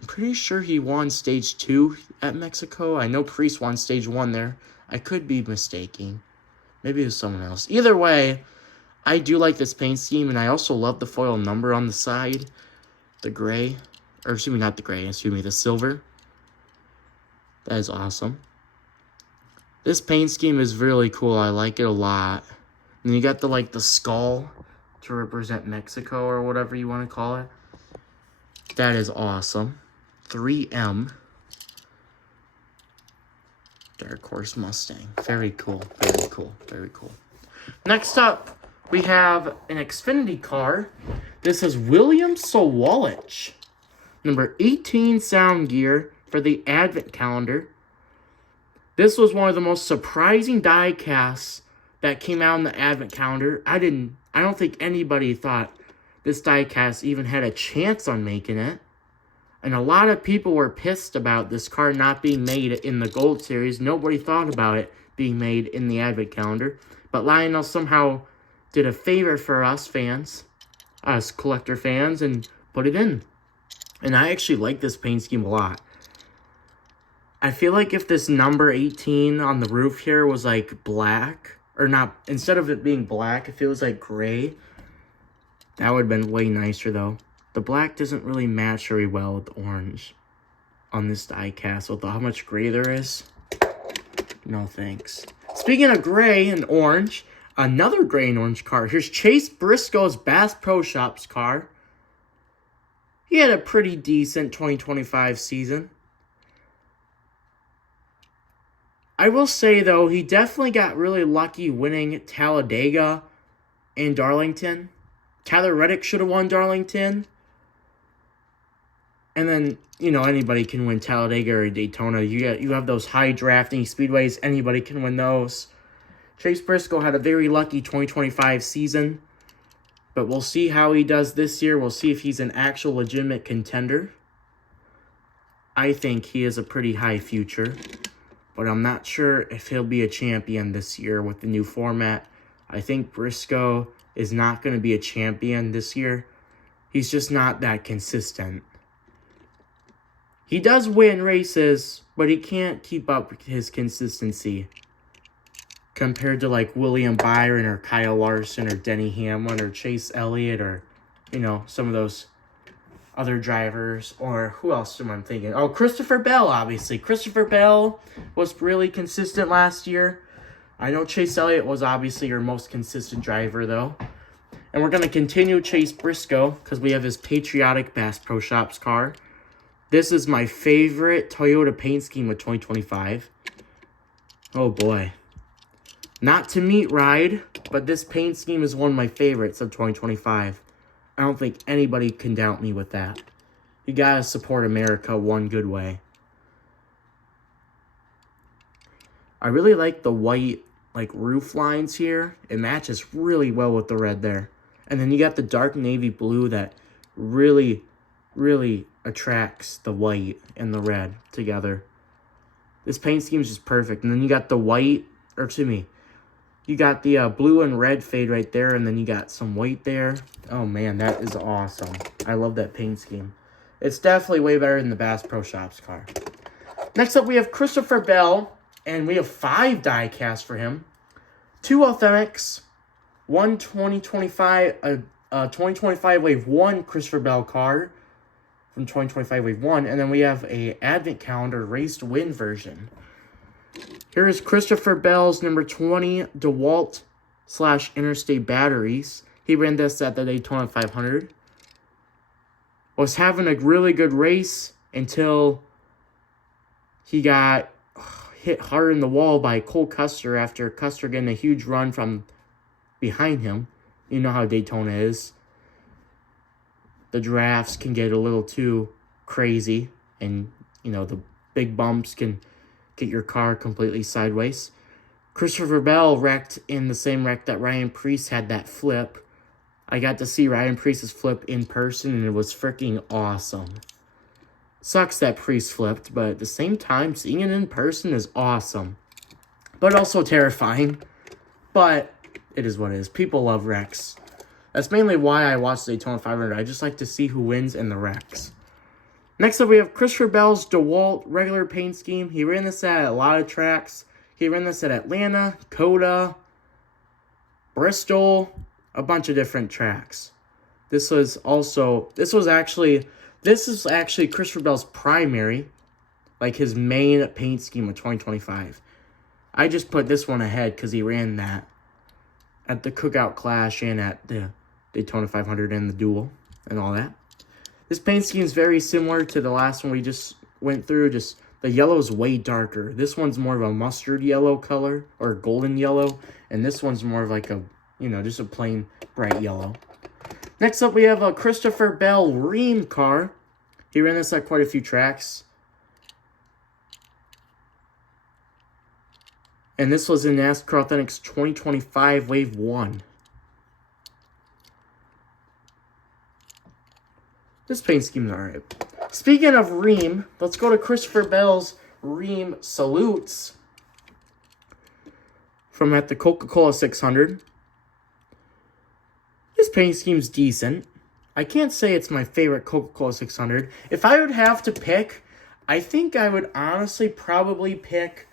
I'm pretty sure he won stage 2 at Mexico. I know Priest won stage 1 there. I could be mistaking. Maybe it was someone else. Either way, I do like this paint scheme, and I also love the foil number on the side. The gray. Or excuse me, not the gray. Excuse me, the silver. That is awesome. This paint scheme is really cool. I like it a lot. And you got the skull to represent Mexico or whatever you want to call it. That is awesome. 3M. Dark Horse Mustang. Very cool. Very cool. Very cool. Next up, we have an Xfinity car. This is William Sawalich. Number 18 sound gear for the Advent calendar. This was one of the most surprising die casts that came out in the Advent calendar. I don't think anybody thought this die cast even had a chance on making it. And a lot of people were pissed about this car not being made in the Gold Series. Nobody thought about it being made in the Advent calendar. But Lionel somehow did a favor for us fans, us collector fans, and put it in. And I actually like this paint scheme a lot. I feel like if this number 18 on the roof here was like black, or not, instead of it being black, if it was like gray, that would have been way nicer though. The black doesn't really match very well with the orange on this die cast with how much gray there is. No thanks. Speaking of gray and orange, another gray and orange car. Here's Chase Briscoe's Bass Pro Shops car. He had a pretty decent 2025 season. I will say, though, he definitely got really lucky winning Talladega and Darlington. Tyler Reddick should have won Darlington. And then, you know, anybody can win Talladega or Daytona. You have those high drafting speedways. Anybody can win those. Chase Briscoe had a very lucky 2025 season. But we'll see how he does this year. We'll see if he's an actual legitimate contender. I think he has a pretty high future. But I'm not sure if he'll be a champion this year with the new format. I think Briscoe is not going to be a champion this year. He's just not that consistent. He does win races, but he can't keep up with his consistency compared to like William Byron or Kyle Larson or Denny Hamlin or Chase Elliott or, you know, some of those other drivers. Or who else am I thinking? Oh, Christopher Bell, obviously. Christopher Bell was really consistent last year. I know Chase Elliott was obviously your most consistent driver, though. And we're going to continue Chase Briscoe because we have his patriotic Bass Pro Shops car. This is my favorite Toyota paint scheme with 2025. Oh boy. Not to meet ride, but this paint scheme is one of my favorites of 2025. I don't think anybody can doubt me with that. You gotta support America one good way. I really like the white roof lines here. It matches really well with the red there. And then you got the dark navy blue that really, really attracts the white and the red together. This paint scheme is just perfect. And then you got the white, or excuse me, you got the blue and red fade right there, and then you got some white there. Oh man, that is awesome. I love that paint scheme. It's definitely way better than the Bass Pro Shops car. Next up, we have Christopher Bell, and we have 5 die casts for him. 2 authentics, 1 2025 Wave 1 Christopher Bell card from 2025 Wave 1, and then we have a Advent Calendar Race to Win version. Here is Christopher Bell's number 20 DeWalt/Interstate batteries. He ran this at the Daytona 500. Was having a really good race until he got hit hard in the wall by Cole Custer after Custer getting a huge run from behind him. You know how Daytona is. The drafts can get a little too crazy, and the big bumps can get your car completely sideways. Christopher Bell wrecked in the same wreck that Ryan Preece had that flip. I got to see Ryan Preece's flip in person, and it was freaking awesome. Sucks that Preece flipped, but at the same time, seeing it in person is awesome. But also terrifying. But it is what it is. People love wrecks. That's mainly why I watch the Daytona 500. I just like to see who wins in the wrecks. Next up, we have Christopher Bell's DeWalt regular paint scheme. He ran this at a lot of tracks. He ran this at Atlanta, Coda, Bristol, a bunch of different tracks. This is actually Christopher Bell's primary, his main paint scheme of 2025. I just put this one ahead because he ran that at the Cookout Clash and at the Daytona 500 and the Duel and all that. This paint scheme is very similar to the last one we just went through, just the yellow is way darker. This one's more of a mustard yellow color, or golden yellow, and this one's more of just a plain bright yellow. Next up, we have a Christopher Bell Ream car. He ran this at quite a few tracks. And this was in NASCAR Authentics 2025 Wave 1. This paint scheme is alright. Speaking of Ream, let's go to Christopher Bell's Ream Salutes from at the Coca-Cola 600. This paint scheme's decent. I can't say it's my favorite Coca-Cola 600. If I would have to pick, I think I would honestly probably pick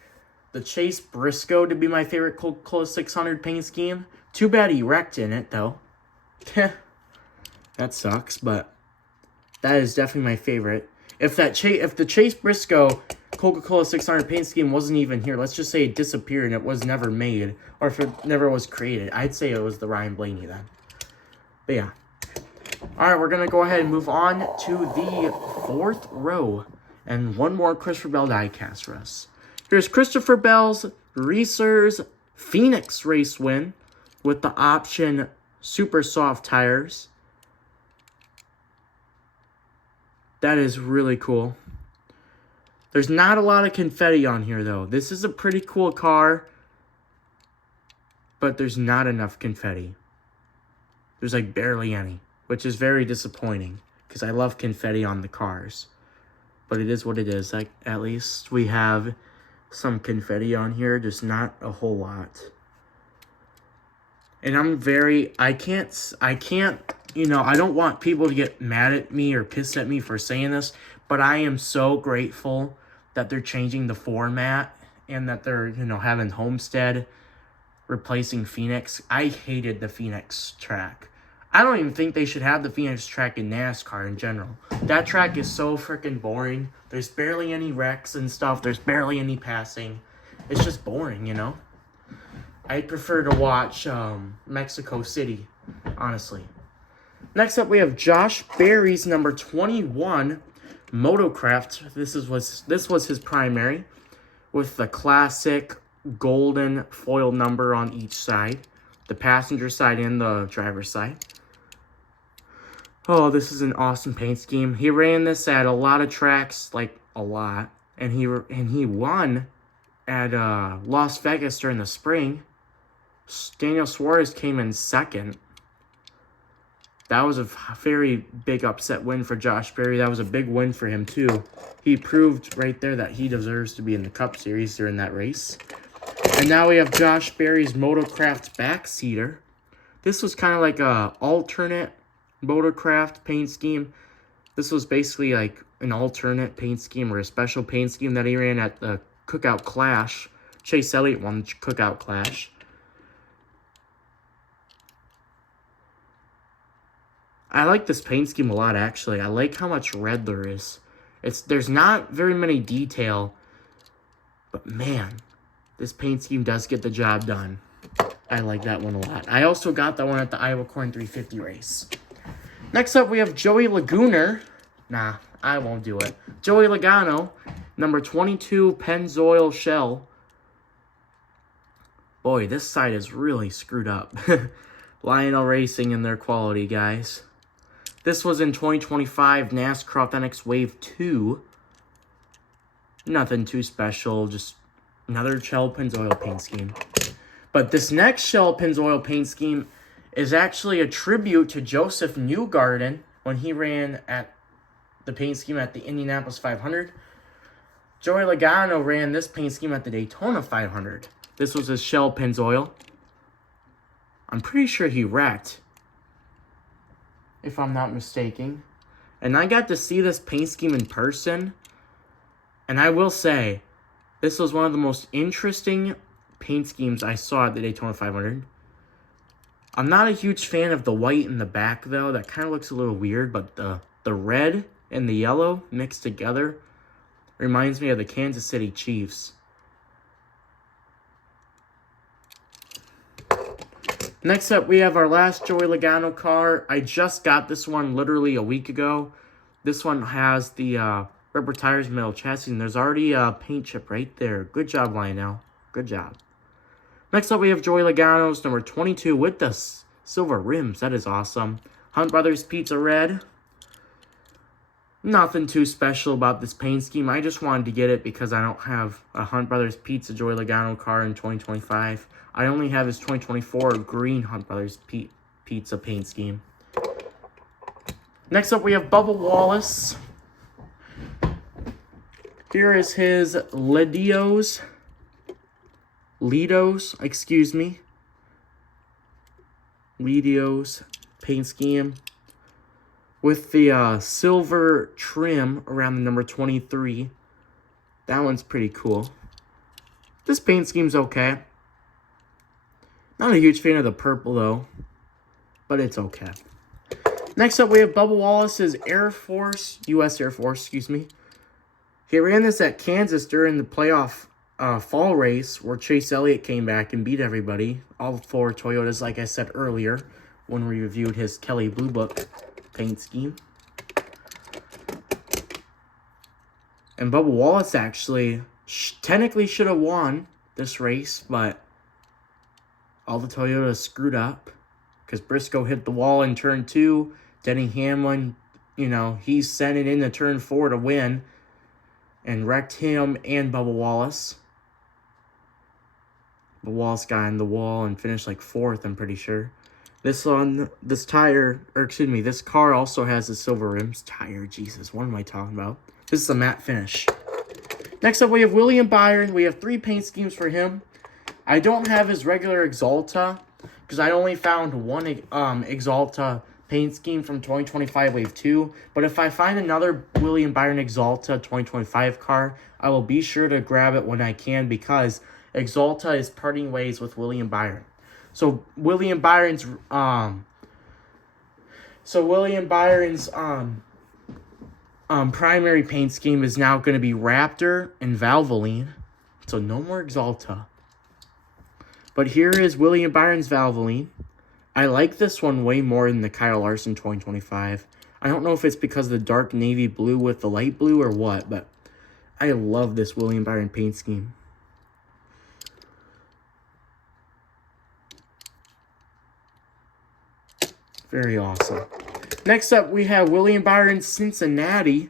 the Chase Briscoe to be my favorite Coca-Cola 600 paint scheme. Too bad he wrecked in it, though. That sucks, but that is definitely my favorite. If the Chase Briscoe Coca-Cola 600 paint scheme wasn't even here, let's just say it disappeared and it was never made, or if it never was created, I'd say it was the Ryan Blaney then. But yeah. Alright, we're going to go ahead and move on to the 4th row. And one more Christopher Bell die cast for us. Here's Christopher Bell's Reese's Phoenix race win with the option super soft tires. That is really cool. There's not a lot of confetti on here, though. This is a pretty cool car, but there's not enough confetti. There's barely any, which is very disappointing because I love confetti on the cars. But it is what it is. At least we have some confetti on here, just not a whole lot. And I can't, I don't want people to get mad at me or pissed at me for saying this, but I am so grateful that they're changing the format and that they're, having Homestead replacing Phoenix. I hated the Phoenix track. I don't even think they should have the Phoenix track in NASCAR in general. That track is so freaking boring. There's barely any wrecks and stuff. There's barely any passing. It's just boring, I'd prefer to watch Mexico City, honestly. Next up, we have Josh Berry's number 21 Motocraft. This was his primary, with the classic golden foil number on each side, the passenger side and the driver's side. Oh, this is an awesome paint scheme. He ran this at a lot of tracks, like a lot, and he won at Las Vegas during the spring. Daniel Suarez came in second. That was a very big upset win for Josh Berry. That was a big win for him, too. He proved right there that he deserves to be in the Cup Series during that race. And now we have Josh Berry's Motocraft Backseater. This was kind of like a alternate Motocraft paint scheme. This was basically like an alternate paint scheme or a special paint scheme that he ran at the Cookout Clash. Chase Elliott won the Cookout Clash. I like this paint scheme a lot, actually. I like how much red there is. There's not very many detail, but man, this paint scheme does get the job done. I like that one a lot. I also got that one at the Iowa Corn 350 race. Next up, we have Joey Laguna. Nah, I won't do it. Joey Logano, number 22 Pennzoil Shell. Boy, this side is really screwed up. Lionel Racing and their quality, guys. This was in 2025 NASCAR Authentics Wave 2. Nothing too special, just another Shell Pennzoil paint scheme. But this next Shell Pennzoil paint scheme is actually a tribute to Joseph Newgarden when he ran at the paint scheme at the Indianapolis 500. Joey Logano ran this paint scheme at the Daytona 500. This was his Shell Pennzoil. I'm pretty sure he wrecked, if I'm not mistaken. And I got to see this paint scheme in person. And I will say, this was one of the most interesting paint schemes I saw at the Daytona 500. I'm not a huge fan of the white in the back, though. That kind of looks a little weird. But the red and the yellow mixed together reminds me of the Kansas City Chiefs. Next up, we have our last Joey Logano car. I just got this one literally a week ago. This one has the rubber tires, metal chassis, and there's already a paint chip right there. Good job, Lionel. Good job. Next up, we have Joey Logano's number 22 with the silver rims. That is awesome. Hunt Brothers Pizza Red. Nothing too special about this paint scheme. I just wanted to get it because I don't have a Hunt Brothers Pizza Joey Logano car in 2025. I only have his 2024 green Hunt Brothers Pizza paint scheme. Next up, we have Bubba Wallace. Here is his Lidos, paint scheme with the silver trim around the number 23. That one's pretty cool. This paint scheme's okay. Not a huge fan of the purple, though, but it's okay. Next up, we have Bubba Wallace's U.S. Air Force, He ran this at Kansas during the playoff fall race where Chase Elliott came back and beat everybody. All four Toyotas, like I said earlier, when we reviewed his Kelly Blue Book paint scheme. And Bubba Wallace actually technically should have won this race, but all the Toyotas screwed up because Briscoe hit the wall in turn 2. Denny Hamlin, he sent it into turn 4 to win and wrecked him and Bubba Wallace. Bubba Wallace got in the wall and finished like 4th, I'm pretty sure. This car also has the silver rims. Jesus, what am I talking about? This is a matte finish. Next up, we have William Byron. We have 3 paint schemes for him. I don't have his regular Exalta because I only found one Exalta paint scheme from 2025 Wave 2. But if I find another William Byron Exalta 2025 car, I will be sure to grab it when I can because Exalta is parting ways with William Byron. So William Byron's primary paint scheme is now going to be Raptor and Valvoline. So no more Exalta. But here is William Byron's Valvoline. I like this one way more than the Kyle Larson 2025. I don't know if it's because of the dark navy blue with the light blue or what, but I love this William Byron paint scheme. Very awesome. Next up, we have William Byron Cincinnati.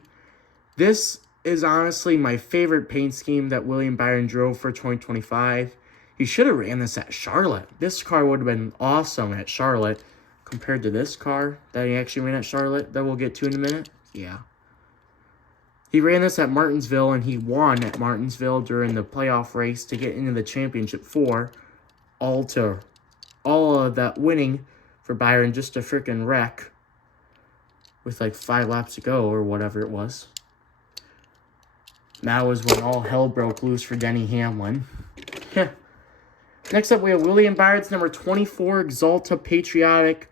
This is honestly my favorite paint scheme that William Byron drove for 2025. He should have ran this at Charlotte. This car would have been awesome at Charlotte compared to this car that he actually ran at Charlotte that we'll get to in a minute. Yeah. He ran this at Martinsville, and he won at Martinsville during the playoff race to get into the championship 4. All of that winning for Byron just a freaking wreck with like 5 laps to go or whatever it was. That was when all hell broke loose for Denny Hamlin. Next up, we have William Byron's number 24 Exalta Patriotic.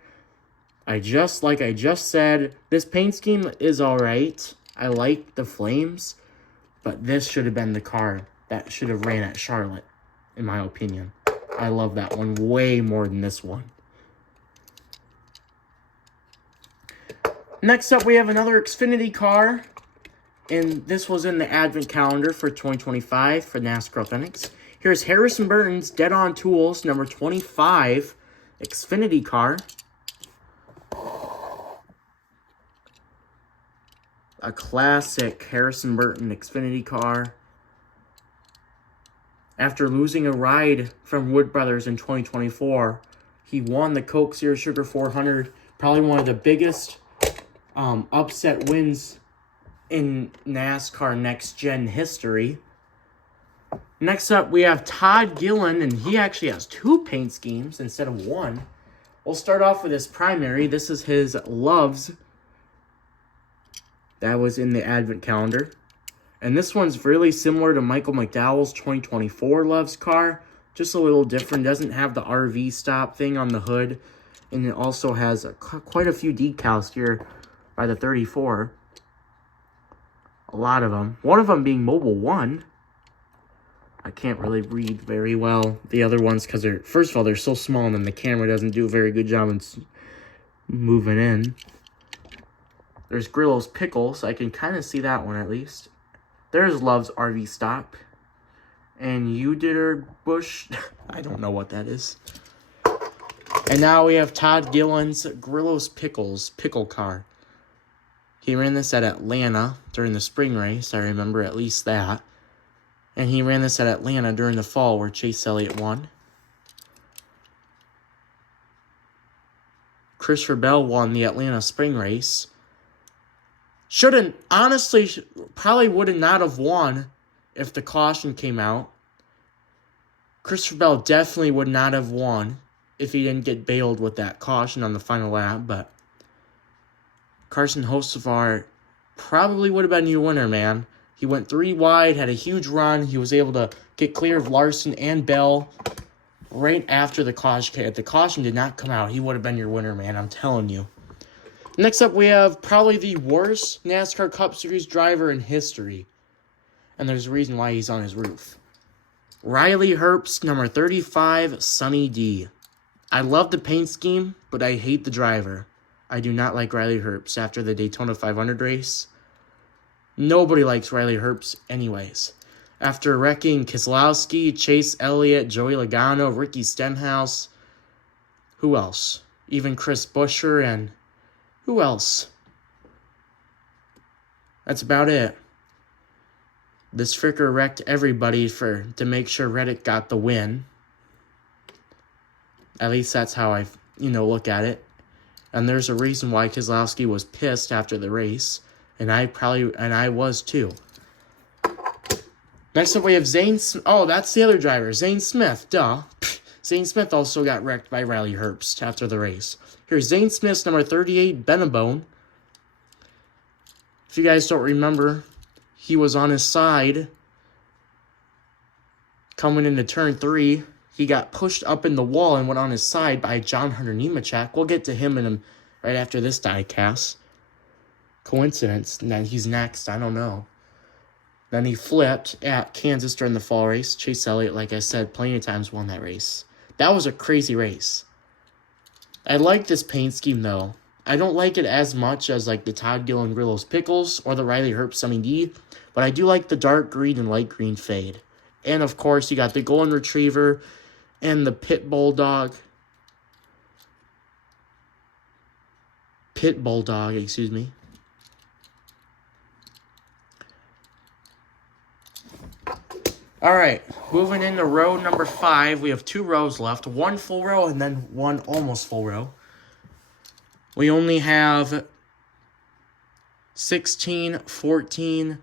Like I just said, this paint scheme is alright. I like the flames, but this should have been the car that should have ran at Charlotte, in my opinion. I love that one way more than this one. Next up, we have another Xfinity car, and this was in the advent calendar for 2025 for NASCAR Authentics. Here's Harrison Burton's Dead On Tools, number 25 Xfinity car. A classic Harrison Burton Xfinity car. After losing a ride from Wood Brothers in 2024, he won the Coke Zero Sugar 400. Probably one of the biggest upset wins in NASCAR Next Gen history. Next up, we have Todd Gillen, and he actually has 2 paint schemes instead of 1. We'll start off with his primary. This is his Loves. That was in the advent calendar. And this one's really similar to Michael McDowell's 2024 Loves car. Just a little different. Doesn't have the RV stop thing on the hood. And it also has quite a few decals here by the 34. A lot of them. One of them being Mobile 1. I can't really read very well the other ones because they're, first of all, they're so small and then the camera doesn't do a very good job in moving in. There's Grillo's Pickles. I can kind of see that one at least. There's Love's RV Stop. And Uditter Bush. I don't know what that is. And now we have Todd Gillen's Grillo's Pickles pickle car. He ran this at Atlanta during the spring race. I remember at least that. And he ran this at Atlanta during the fall where Chase Elliott won. Christopher Bell won the Atlanta spring race. Probably would not have won if the caution came out. Christopher Bell definitely would not have won if he didn't get bailed with that caution on the final lap, but Carson Hocevar probably would have been your winner, man. He went 3 wide, had a huge run. He was able to get clear of Larson and Bell right after the caution. If the caution did not come out, he would have been your winner, man. I'm telling you. Next up, we have probably the worst NASCAR Cup Series driver in history. And there's a reason why he's on his roof. Riley Herbst, number 35, Sunny D. I love the paint scheme, but I hate the driver. I do not like Riley Herbst after the Daytona 500 race. Nobody likes Riley Herbst anyways. After wrecking Keselowski, Chase Elliott, Joey Logano, Ricky Stenhouse, who else? Even Chris Buescher and who else? That's about it. This fricker wrecked everybody to make sure Reddick got the win. At least that's how I look at it. And there's a reason why Keselowski was pissed after the race. And I was too. Next up we have Zane Smith. Oh, that's the other driver. Zane Smith, duh. Zane Smith also got wrecked by Riley Herbst after the race. Here's Zane Smith's number 38, Benabone. If you guys don't remember, he was on his side coming into turn 3. He got pushed up in the wall and went on his side by John Hunter Nemechek. We'll get to him right after this diecast. Coincidence that he's next, I don't know. Then he flipped at Kansas during the fall race. Chase Elliott, like I said, plenty of times won that race. That was a crazy race. I like this paint scheme, though. I don't like it as much as like the Todd Gillen Grillo's Pickles or the Riley Herb Sunny D, but I do like the dark green and light green fade. And of course, you got the Golden Retriever and the Pit Bulldog, excuse me. All right, moving into row number 5. We have 2 rows left, 1 full row and then 1 almost full row. We only have 16, 14.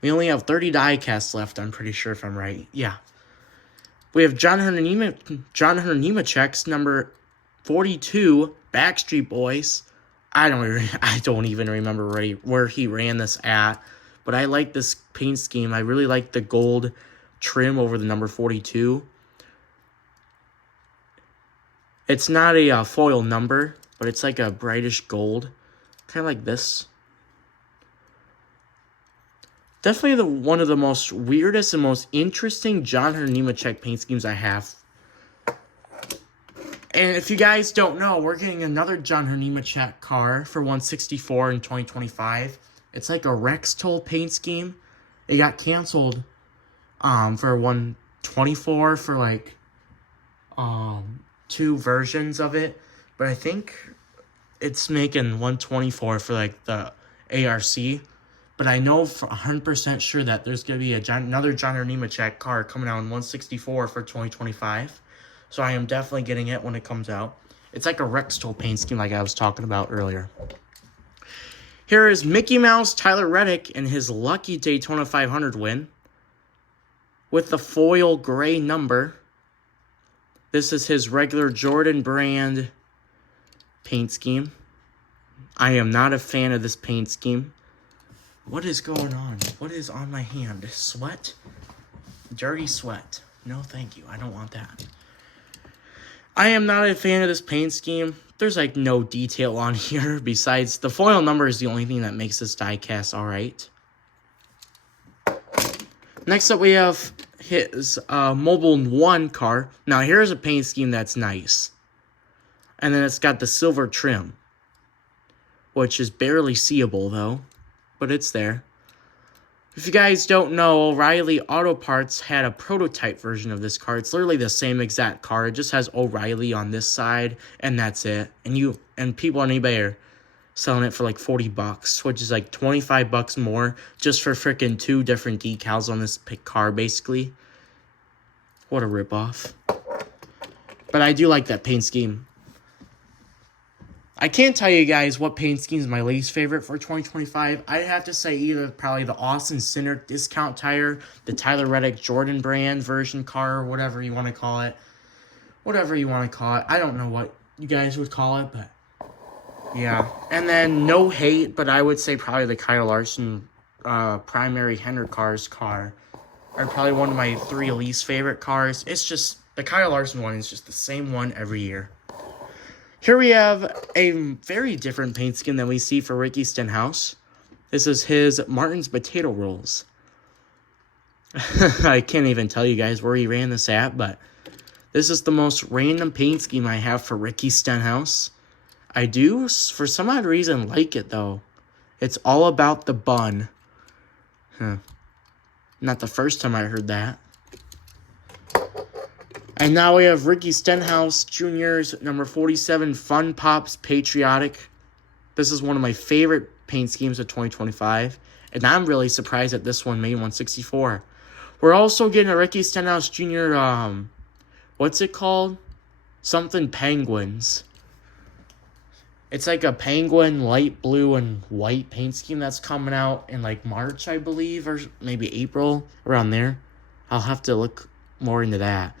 We only have 30 die casts left, I'm pretty sure if I'm right. Yeah. We have John Hunter Nemechek's number 42, Backstreet Boys. I don't even remember where he ran this at, but I like this paint scheme. I really like the gold trim over the number 42. It's not a foil number, but it's like a brightish gold, kind of like this. Definitely one of the most weirdest and most interesting John Hunter Nemechek paint schemes I have. And if you guys don't know, we're getting another John Hunter Nemechek car for 164 in 2025. It's like a Rex Toll paint scheme. It got canceled for 124 for like 2 versions of it, but I think it's making 124 for like the ARC. But I know for 100% sure that there's gonna be another John Hunter Nemechek car coming out in 164 for 2025. So I am definitely getting it when it comes out. It's like a Rex Toll paint scheme like I was talking about earlier. Here is Mickey Mouse Tyler Reddick in his lucky Daytona 500 win with the foil gray number. This is his regular Jordan brand paint scheme. I am not a fan of this paint scheme. What is going on? What is on my hand? Sweat? Dirty sweat. No, thank you. I don't want that. I am not a fan of this paint scheme. There's like no detail on here besides the foil number is the only thing that makes this die cast alright. Next up we have his Mobile 1 car. Now here's a paint scheme that's nice. And then it's got the silver trim, which is barely seeable though, but it's there. If you guys don't know, O'Reilly Auto Parts had a prototype version of this car. It's literally the same exact car. It just has O'Reilly on this side, and that's it. And people on eBay are selling it for like $40, which is like $25 more just for freaking 2 different decals on this car, basically. What a ripoff. But I do like that paint scheme. I can't tell you guys what paint scheme is my least favorite for 2025. I'd have to say either probably the Austin Center discount tire, the Tyler Reddick Jordan brand version car, or whatever you want to call it. Whatever you want to call it. I don't know what you guys would call it, but yeah. And then no hate, but I would say probably the Kyle Larson primary Hendrick cars car are probably one of my 3 least favorite cars. It's just the Kyle Larson one is just the same one every year. Here we have a very different paint scheme than we see for Ricky Stenhouse. This is his Martin's Potato Rolls. I can't even tell you guys where he ran this at, but this is the most random paint scheme I have for Ricky Stenhouse. I do, for some odd reason, like it, though. It's all about the bun. Not the first time I heard that. And now we have Ricky Stenhouse Jr.'s number 47 Fun Pops Patriotic. This is one of my favorite paint schemes of 2025. And I'm really surprised that this one made 164. We're also getting a Ricky Stenhouse Jr. What's it called? Something Penguins. It's like a penguin, light blue and white paint scheme that's coming out in like March, I believe, or maybe April, around there. I'll have to look more into that.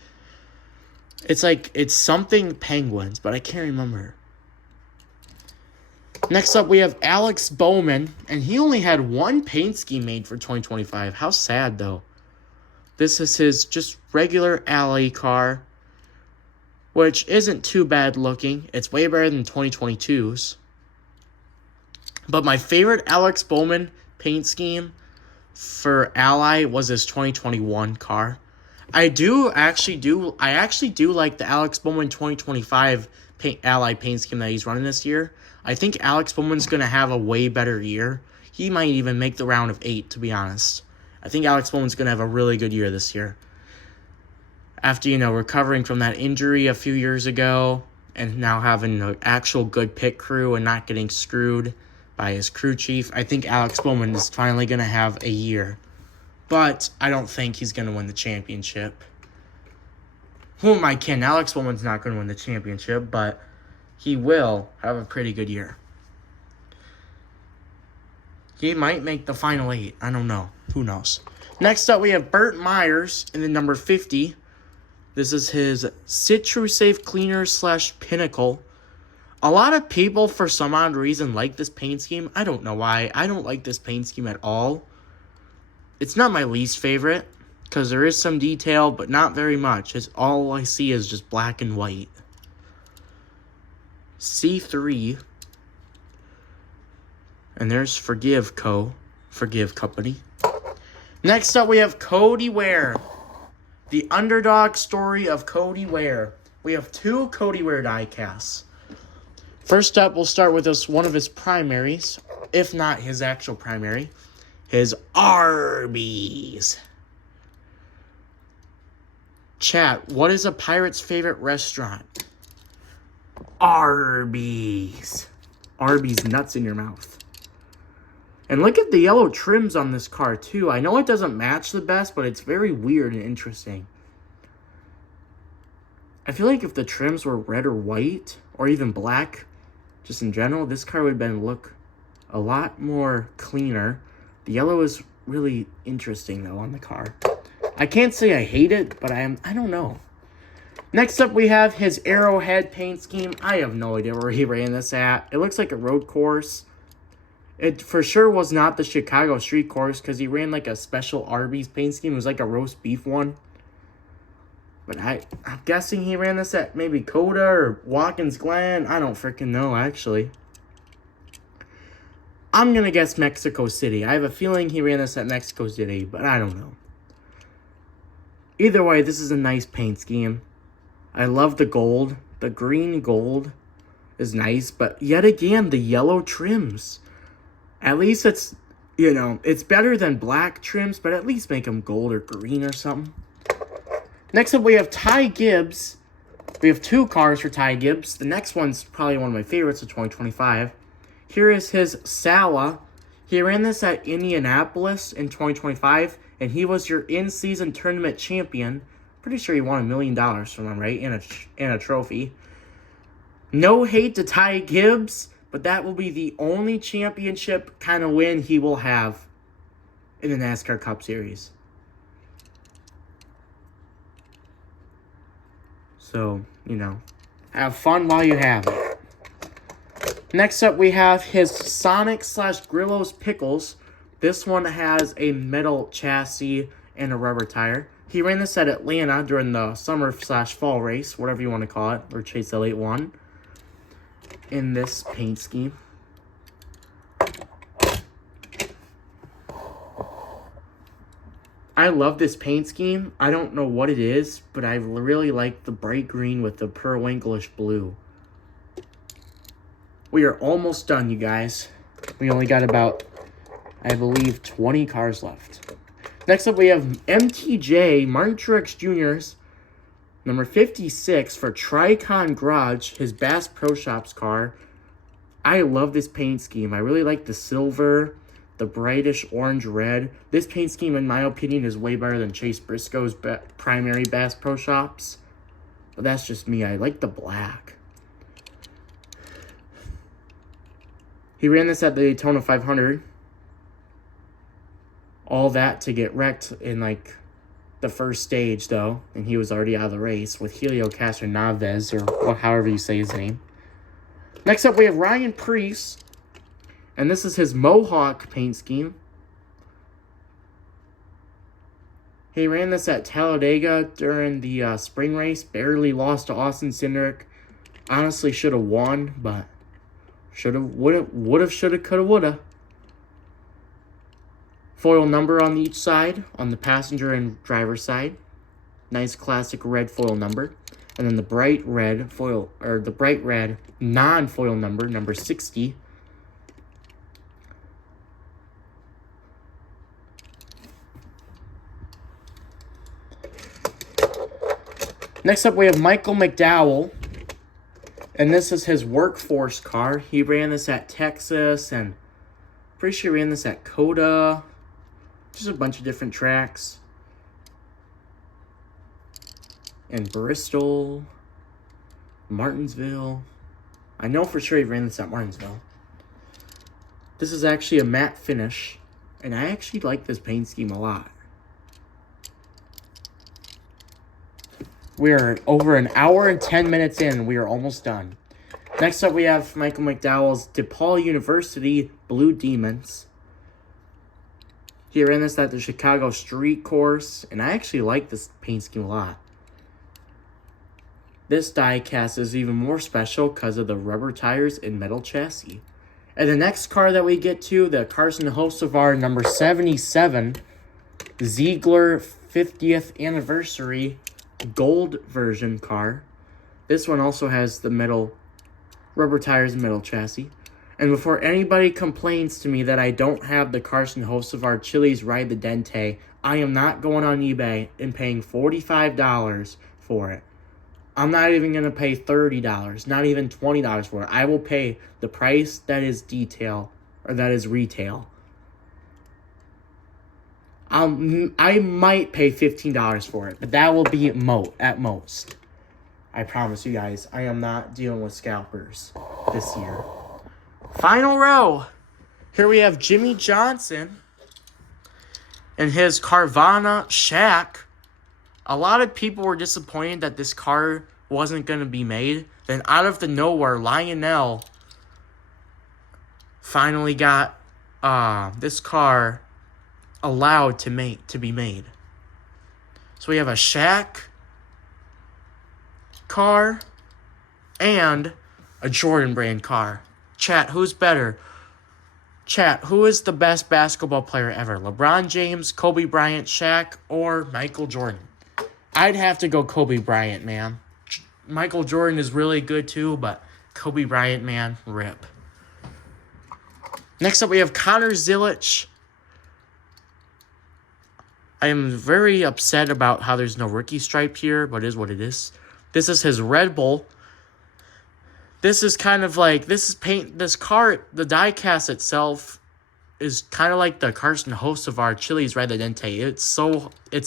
It's something Penguins, but I can't remember. Next up, we have Alex Bowman, and he only had 1 paint scheme made for 2025. How sad, though. This is his just regular alley car, which isn't too bad looking. It's way better than 2022's. But my favorite Alex Bowman paint scheme for Ally was his 2021 car. I actually do like the Alex Bowman 2025 Ally paint scheme that he's running this year. I think Alex Bowman's going to have a way better year. He might even make the round of 8, to be honest. I think Alex Bowman's going to have a really good year this year. After, recovering from that injury a few years ago and now having an actual good pit crew and not getting screwed by his crew chief, I think Alex Bowman is finally going to have a year. But I don't think he's going to win the championship. Who am I kidding? Alex Bowman's not going to win the championship, but he will have a pretty good year. He might make the final 8. I don't know. Who knows? Next up, we have Burt Myers in the number 50. This is his CitruSafe Cleaner / Pinnacle. A lot of people, for some odd reason, like this paint scheme. I don't know why. I don't like this paint scheme at all. It's not my least favorite, because there is some detail, but not very much. All I see is just black and white. C3. And there's Forgive Company. Next up, we have Cody Ware. The underdog story of Cody Ware. We have 2 Cody Ware diecasts. First up, we'll start with one of his primaries, if not his actual primary. His Arby's. Chat, what is a pirate's favorite restaurant? Arby's. Arby's nuts in your mouth. And look at the yellow trims on this car, too. I know it doesn't match the best, but it's very weird and interesting. I feel like if the trims were red or white, or even black, just in general, this car would look a lot more cleaner. The yellow is really interesting, though, on the car. I can't say I hate it, but I don't know. Next up, we have his Arrowhead paint scheme. I have no idea where he ran this at. It looks like a road course. It for sure was not the Chicago street course, because he ran like a special Arby's paint scheme. It was like a roast beef one. But I'm guessing he ran this at maybe Coda or Watkins Glen. I don't freaking know, actually. I'm going to guess Mexico City. I have a feeling he ran this at Mexico City, but I don't know. Either way, this is a nice paint scheme. I love the gold. The green gold is nice, but yet again, the yellow trims. At least it's, it's better than black trims, but at least make them gold or green or something. Next up, we have Ty Gibbs. We have 2 cars for Ty Gibbs. The next one's probably one of my favorites of 2025. Here is his Sala. He ran this at Indianapolis in 2025, and he was your in-season tournament champion. Pretty sure he won $1 million from him, right? And a trophy. No hate to Ty Gibbs, but that will be the only championship kind of win he will have in the NASCAR Cup Series. So, have fun while you have it. Next up, we have his Sonic / Grillo's Pickles. This one has a metal chassis and a rubber tire. He ran this at Atlanta during the summer / fall race, whatever you want to call it, or Chase Elliott won, in this paint scheme. I love this paint scheme. I don't know what it is, but I really like the bright green with the periwinklish blue. We are almost done, you guys. We only got about, I believe, 20 cars left. Next up, we have MTJ, Martin Truex Jr.'s number 56 for Tricon Garage, his Bass Pro Shops car. I love this paint scheme. I really like the silver, the brightish orange red. This paint scheme, in my opinion, is way better than Chase Briscoe's primary Bass Pro Shops. But that's just me. I like the black. He ran this at the Daytona 500. All that to get wrecked in, the first stage, though. And he was already out of the race with Helio Castroneves, or however you say his name. Next up, we have Ryan Preece. And this is his Mohawk paint scheme. He ran this at Talladega during the spring race. Barely lost to Austin Cindric. Honestly, should have won, but would have, should have, could have, would have. Foil number on each side, on the passenger and driver side. Nice classic red foil number. And then the bright red foil, or the bright red non-foil number, number 60. Next up, we have Michael McDowell. And this is his workforce car. He ran this at Texas, and pretty sure he ran this at Coda. Just a bunch of different tracks. And Bristol, Martinsville. I know for sure he ran this at Martinsville. This is actually a matte finish, and I actually like this paint scheme a lot. We are over an hour and 10 minutes in. We are almost done. Next up, we have Michael McDowell's DePaul University Blue Demons. He ran this at the Chicago Street Course, and I actually like this paint scheme a lot. This die cast is even more special because of the rubber tires and metal chassis. And the next car that we get to, the Carson Hocevar number 77, Ziegler 50th Anniversary Gold version car. This one also has the metal rubber tires and metal chassis. And before anybody complains to me that I don't have the Carson Hocevar Chili's Ride the Dente, I am not going on eBay and paying $45 for it. I'm not even going to pay $30, not even $20 for it. I will pay the price that is detail, or that is retail. I might pay $15 for it, but that will be at most. I promise you guys, I am not dealing with scalpers this year. Final row. Here we have Jimmy Johnson and his Carvana Shack. A lot of people were disappointed that this car wasn't going to be made. Then out of the nowhere, Lionel finally got this car allowed to be made. So we have a Shack car and a Jordan brand car. Chat, who's better? Chat, who is the best basketball player ever? LeBron James, Kobe Bryant, Shaq, or Michael Jordan? I'd have to go Kobe Bryant, man. Michael Jordan is really good too, but Kobe Bryant, man, rip. Next up, we have Connor Zilic. I am very upset about how there's no rookie stripe here, but it is what it is. This is his Red Bull. This is kind of like, this car, the die cast itself is kind of like the Carson Hocevar Chili's Ride the Dente. It's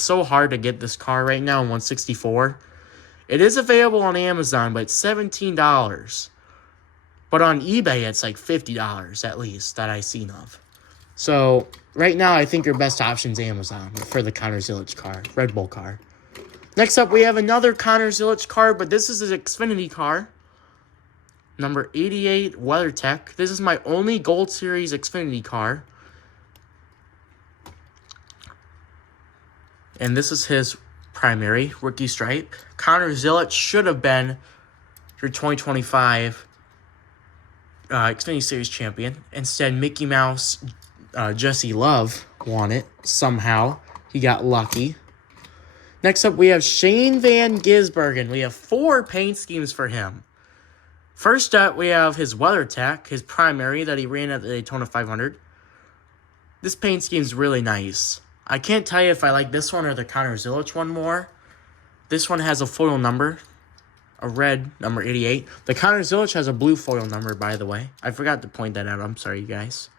so hard to get this car right now in 164. It is available on Amazon, but it's $17. But on eBay, it's like $50 at least that I've seen of. So right now, I think your best option is Amazon for the Connor Zilic car, Red Bull car. Next up, we have another Connor Zilic car, but this is his Xfinity car. Number 88 WeatherTech. This is my only Gold Series Xfinity car. And this is his primary rookie stripe. Connor Zilic should have been your 2025 Xfinity Series champion. Instead, Mickey Mouse, Jesse Love won it somehow. He got lucky. Next up, we have Shane Van Gisbergen. We have 4 paint schemes for him. First up, we have his WeatherTech, his primary that he ran at the Daytona 500. This paint scheme is really nice. I can't tell you if I like this one or the Connor Zilic one more. This one has a foil number, a red number 88. The Connor Zilic has a blue foil number, by the way. I forgot to point that out. I'm sorry, you guys.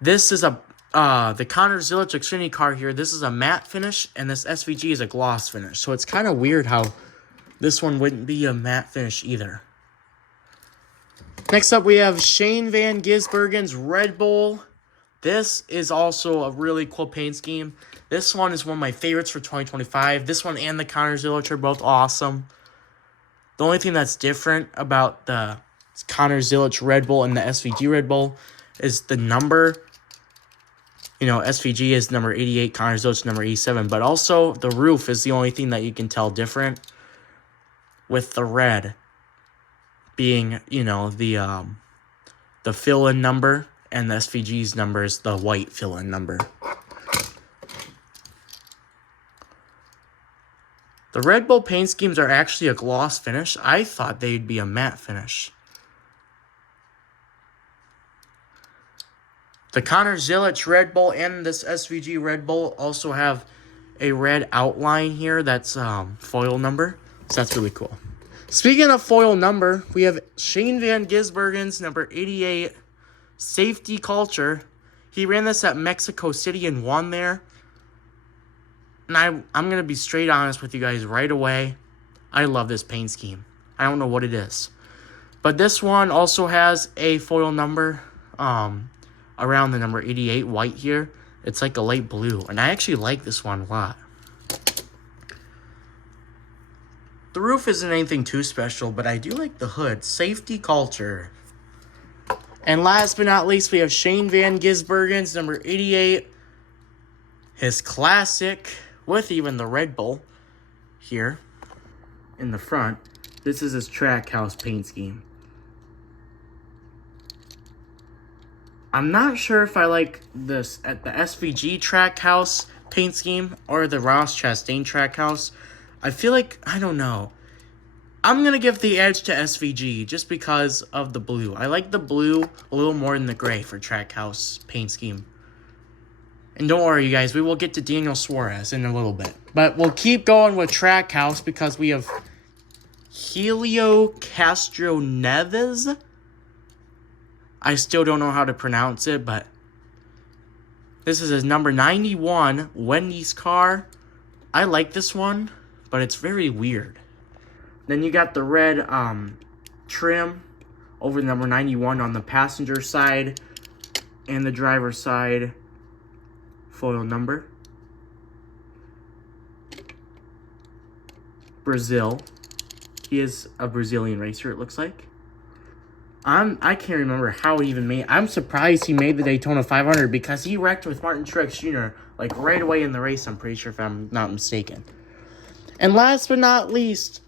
This is the Connor Zilic Xfinity car here. This is a matte finish, and this SVG is a gloss finish. So it's kind of weird how this one wouldn't be a matte finish either. Next up, we have Shane Van Gisbergen's Red Bull. This is also a really cool paint scheme. This one is one of my favorites for 2025. This one and the Connor Zilic are both awesome. The only thing that's different about the Connor Zilic Red Bull and the SVG Red Bull is the number. You know, SVG is number 88, Connor Zilic number 87. But also, the roof is the only thing that you can tell different, with the red being, you know, the fill-in number, and the SVG's number is the white fill-in number. The Red Bull paint schemes are actually a gloss finish. I thought they'd be a matte finish. The Connor Zilic Red Bull and this SVG Red Bull also have a red outline here that's foil number. So that's really cool. Speaking of foil number, we have Shane Van Gisbergen's number 88 Safety Culture. He ran this at Mexico City and won there. And I'm going to be straight honest with you guys right away. I love this paint scheme. I don't know what it is. But this one also has a foil number around the number 88 white here. It's like a light blue. And I actually like this one a lot. The roof isn't anything too special, but I do like the hood. Safety Culture. And last but not least, we have Shane Van Gisbergen's number 88. His classic, with even the Red Bull here in the front. This is his Trackhouse paint scheme. I'm not sure if I like this at the SVG Trackhouse paint scheme or the Ross Chastain Trackhouse. I feel like, I don't know. I'm going to give the edge to SVG just because of the blue. I like the blue a little more than the gray for Trackhouse paint scheme. And don't worry, you guys, we will get to Daniel Suarez in a little bit. But we'll keep going with Trackhouse because we have Helio Castro Neves. I still don't know how to pronounce it, but this is his number 91 Wendy's car. I like this one, but it's very weird. Then you got the red trim over the number 91 on the passenger side and the driver's side foil number. Brazil. He is a Brazilian racer, it looks like. I can't remember how he even made... I'm surprised he made the Daytona 500 because he wrecked with Martin Truex Jr. like right away in the race, I'm pretty sure, if I'm not mistaken. And last but not least,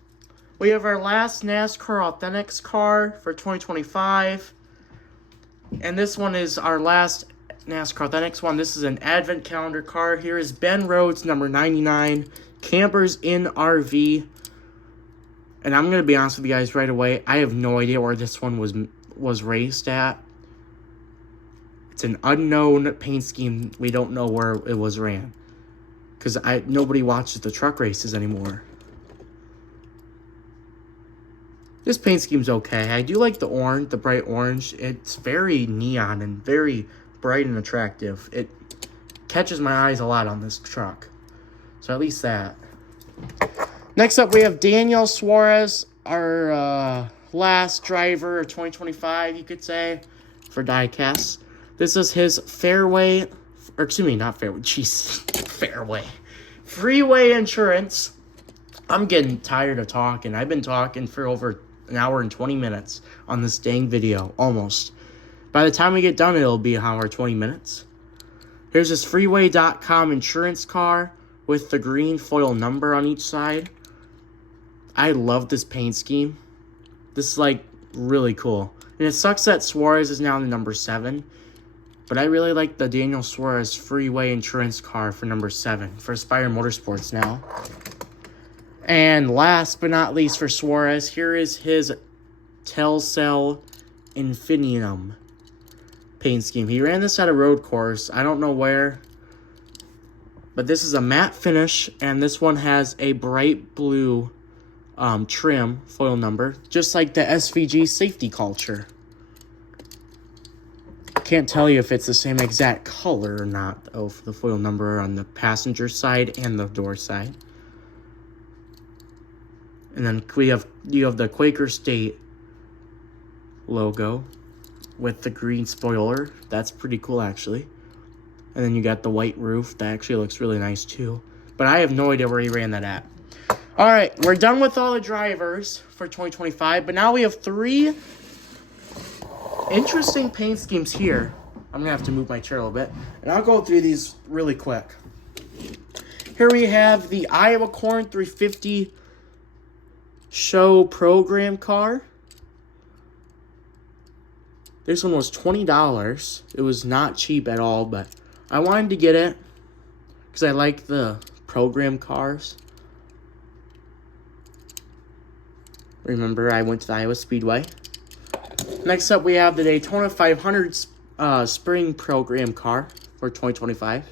we have our last NASCAR Authentics car for 2025. And this one is our last NASCAR Authentics one. This is an advent calendar car. Here is Ben Rhodes, number 99. Campers in RV. And I'm going to be honest with you guys right away. I have no idea where this one was raced at. It's an unknown paint scheme. We don't know where it was ran. Because nobody watches the truck races anymore. This paint scheme's okay. I do like the orange, the bright orange. It's very neon and very bright and attractive. It catches my eyes a lot on this truck. So at least that. Next up, we have Daniel Suarez, our last driver of 2025, you could say, for diecasts. This is his fairway, or excuse me, not fairway, jeez, fairway. Freeway insurance. I'm getting tired of talking. I've been talking for over an hour and 20 minutes on this dang video, almost. By the time we get done, it'll be an hour and 20 minutes. Here's his freeway.com insurance car with the green foil number on each side. I love this paint scheme. This is, like, really cool. And it sucks that Suarez is now the number 7. But I really like the Daniel Suarez Freeway Insurance car for number 7. For Aspire Motorsports now. And last but not least for Suarez, here is his Telcel Infinitum paint scheme. He ran this at a road course. I don't know where. But this is a matte finish. And this one has a bright blue trim foil number, just like the SVG Safety Culture. Can't tell you if it's the same exact color or not, though, for the foil number on the passenger side and the door side. And then you have the Quaker State logo with the green spoiler. That's pretty cool, actually. And then you got the white roof. That actually looks really nice, too. But I have no idea where he ran that at. All right, we're done with all the drivers for 2025, but now we have 3 interesting paint schemes here. I'm going to have to move my chair a little bit, and I'll go through these really quick. Here we have the Iowa Corn 350 show program car. This one was $20. It was not cheap at all, but I wanted to get it because I like the program cars. Remember, I went to the Iowa Speedway. Next up, we have the Daytona 500 Spring Program car for 2025.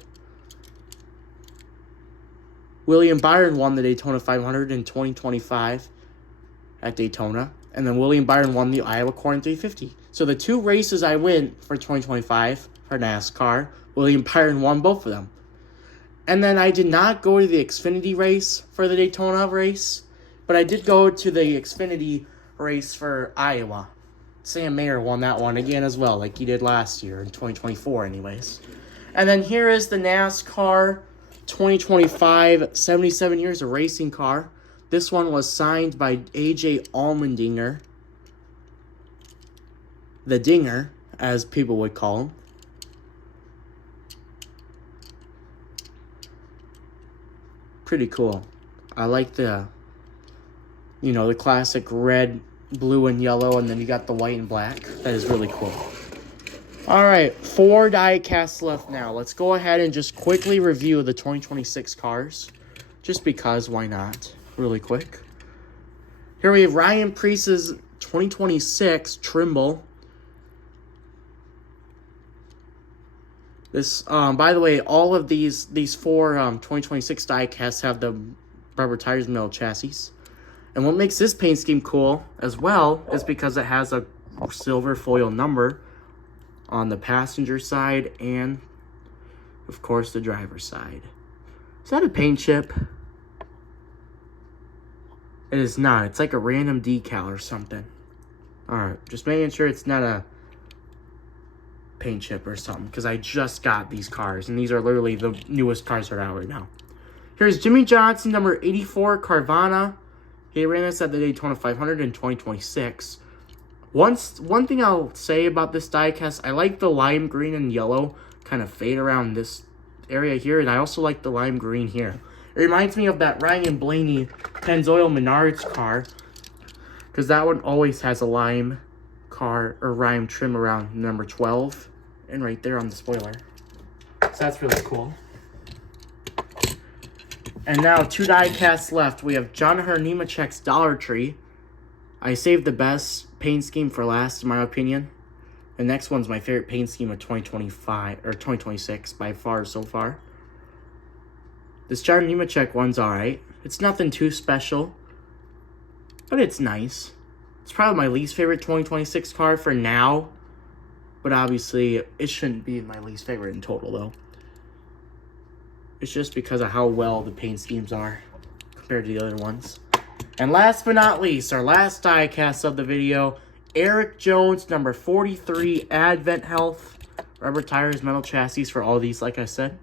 William Byron won the Daytona 500 in 2025 at Daytona. And then William Byron won the Iowa Corn 350. So the two races I went for 2025 for NASCAR, William Byron won both of them. And then I did not go to the Xfinity race for the Daytona race, but I did go to the Xfinity race for Iowa. Sam Mayer won that one again as well, like he did last year in 2024 anyways. And then here is the NASCAR 2025 77 years of racing car. This one was signed by A.J. Allmendinger. The Dinger, as people would call him. Pretty cool. I like the classic red, blue, and yellow, and then you got the white and black. That is really cool. Alright, 4 diecasts left now. Let's go ahead and just quickly review the 2026 cars. Just because, why not? Really quick. Here we have Ryan Preece's 2026 Trimble. This, by the way, all of these 4 2026 diecasts have the rubber tires middle chassis. And what makes this paint scheme cool as well is because it has a silver foil number on the passenger side and, of course, the driver's side. Is that a paint chip? It is not. It's like a random decal or something. Alright, just making sure it's not a paint chip or something, because I just got these cars, and these are literally the newest cars that are out right now. Here's Jimmy Johnson, number 84, Carvana. He ran this at the Daytona 500 in 2026. One thing I'll say about this diecast, I like the lime green and yellow kind of fade around this area here, and I also like the lime green here. It reminds me of that Ryan Blaney Pennzoil Menards car, because that one always has a lime car or lime trim around number 12 and right there on the spoiler. So that's really cool. And now 2 diecasts left. We have Jonathan Nemechek's Dollar Tree. I saved the best paint scheme for last, in my opinion. The next one's my favorite paint scheme of 2025 or 2026 by far so far. This Jonathan Nemechek one's alright. It's nothing too special, but it's nice. It's probably my least favorite 2026 car for now, but obviously it shouldn't be my least favorite in total though. It's just because of how well the paint schemes are compared to the other ones. And last but not least, our last diecast of the video, Eric Jones, number 43, Advent Health. Rubber tires, metal chassis for all these, like I said.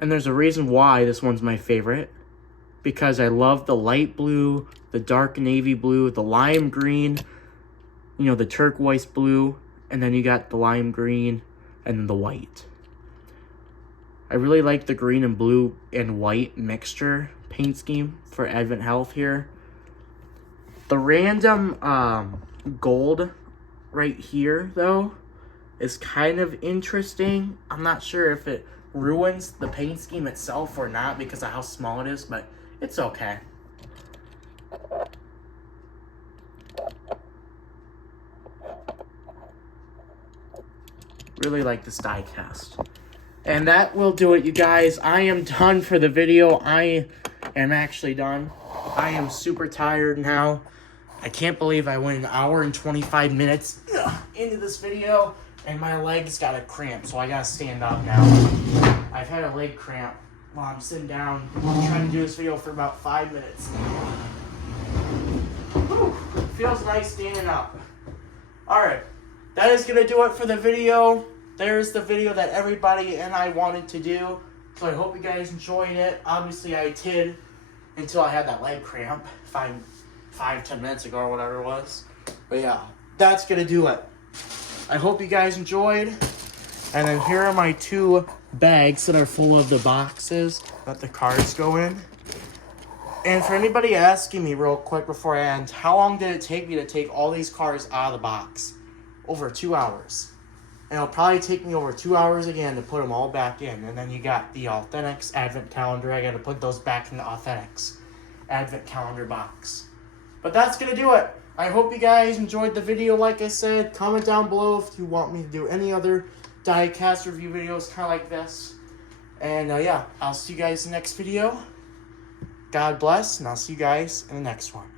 And there's a reason why this one's my favorite. Because I love the light blue, the dark navy blue, the lime green, the turquoise blue, and then you got the lime green and then the white. I really like the green and blue and white mixture paint scheme for Advent Health here. The random gold right here, though, is kind of interesting. I'm not sure if it ruins the paint scheme itself or not because of how small it is, but it's okay. Really like this diecast. And that will do it, you guys. I am done for the video. I am actually done. I am super tired now. I can't believe I went an hour and 25 minutes into this video, and my legs got a cramp, so I gotta stand up now. I've had a leg cramp while I'm sitting down. I'm trying to do this video for about 5 minutes. Whew, feels nice standing up. Alright, that is gonna do it for the video. There's the video that everybody and I wanted to do. So I hope you guys enjoyed it. Obviously I did until I had that leg cramp 5-10 minutes ago or whatever it was. But yeah, that's going to do it. I hope you guys enjoyed. And then here are my 2 bags that are full of the boxes that the cards go in. And for anybody asking me real quick before I end, how long did it take me to take all these cards out of the box? Over 2 hours. And it'll probably take me over 2 hours again to put them all back in. And then you got the Authentics Advent Calendar. I got to put those back in the Authentics Advent Calendar box. But that's going to do it. I hope you guys enjoyed the video. Like I said, comment down below if you want me to do any other diecast review videos kind of like this. And yeah, I'll see you guys in the next video. God bless, and I'll see you guys in the next one.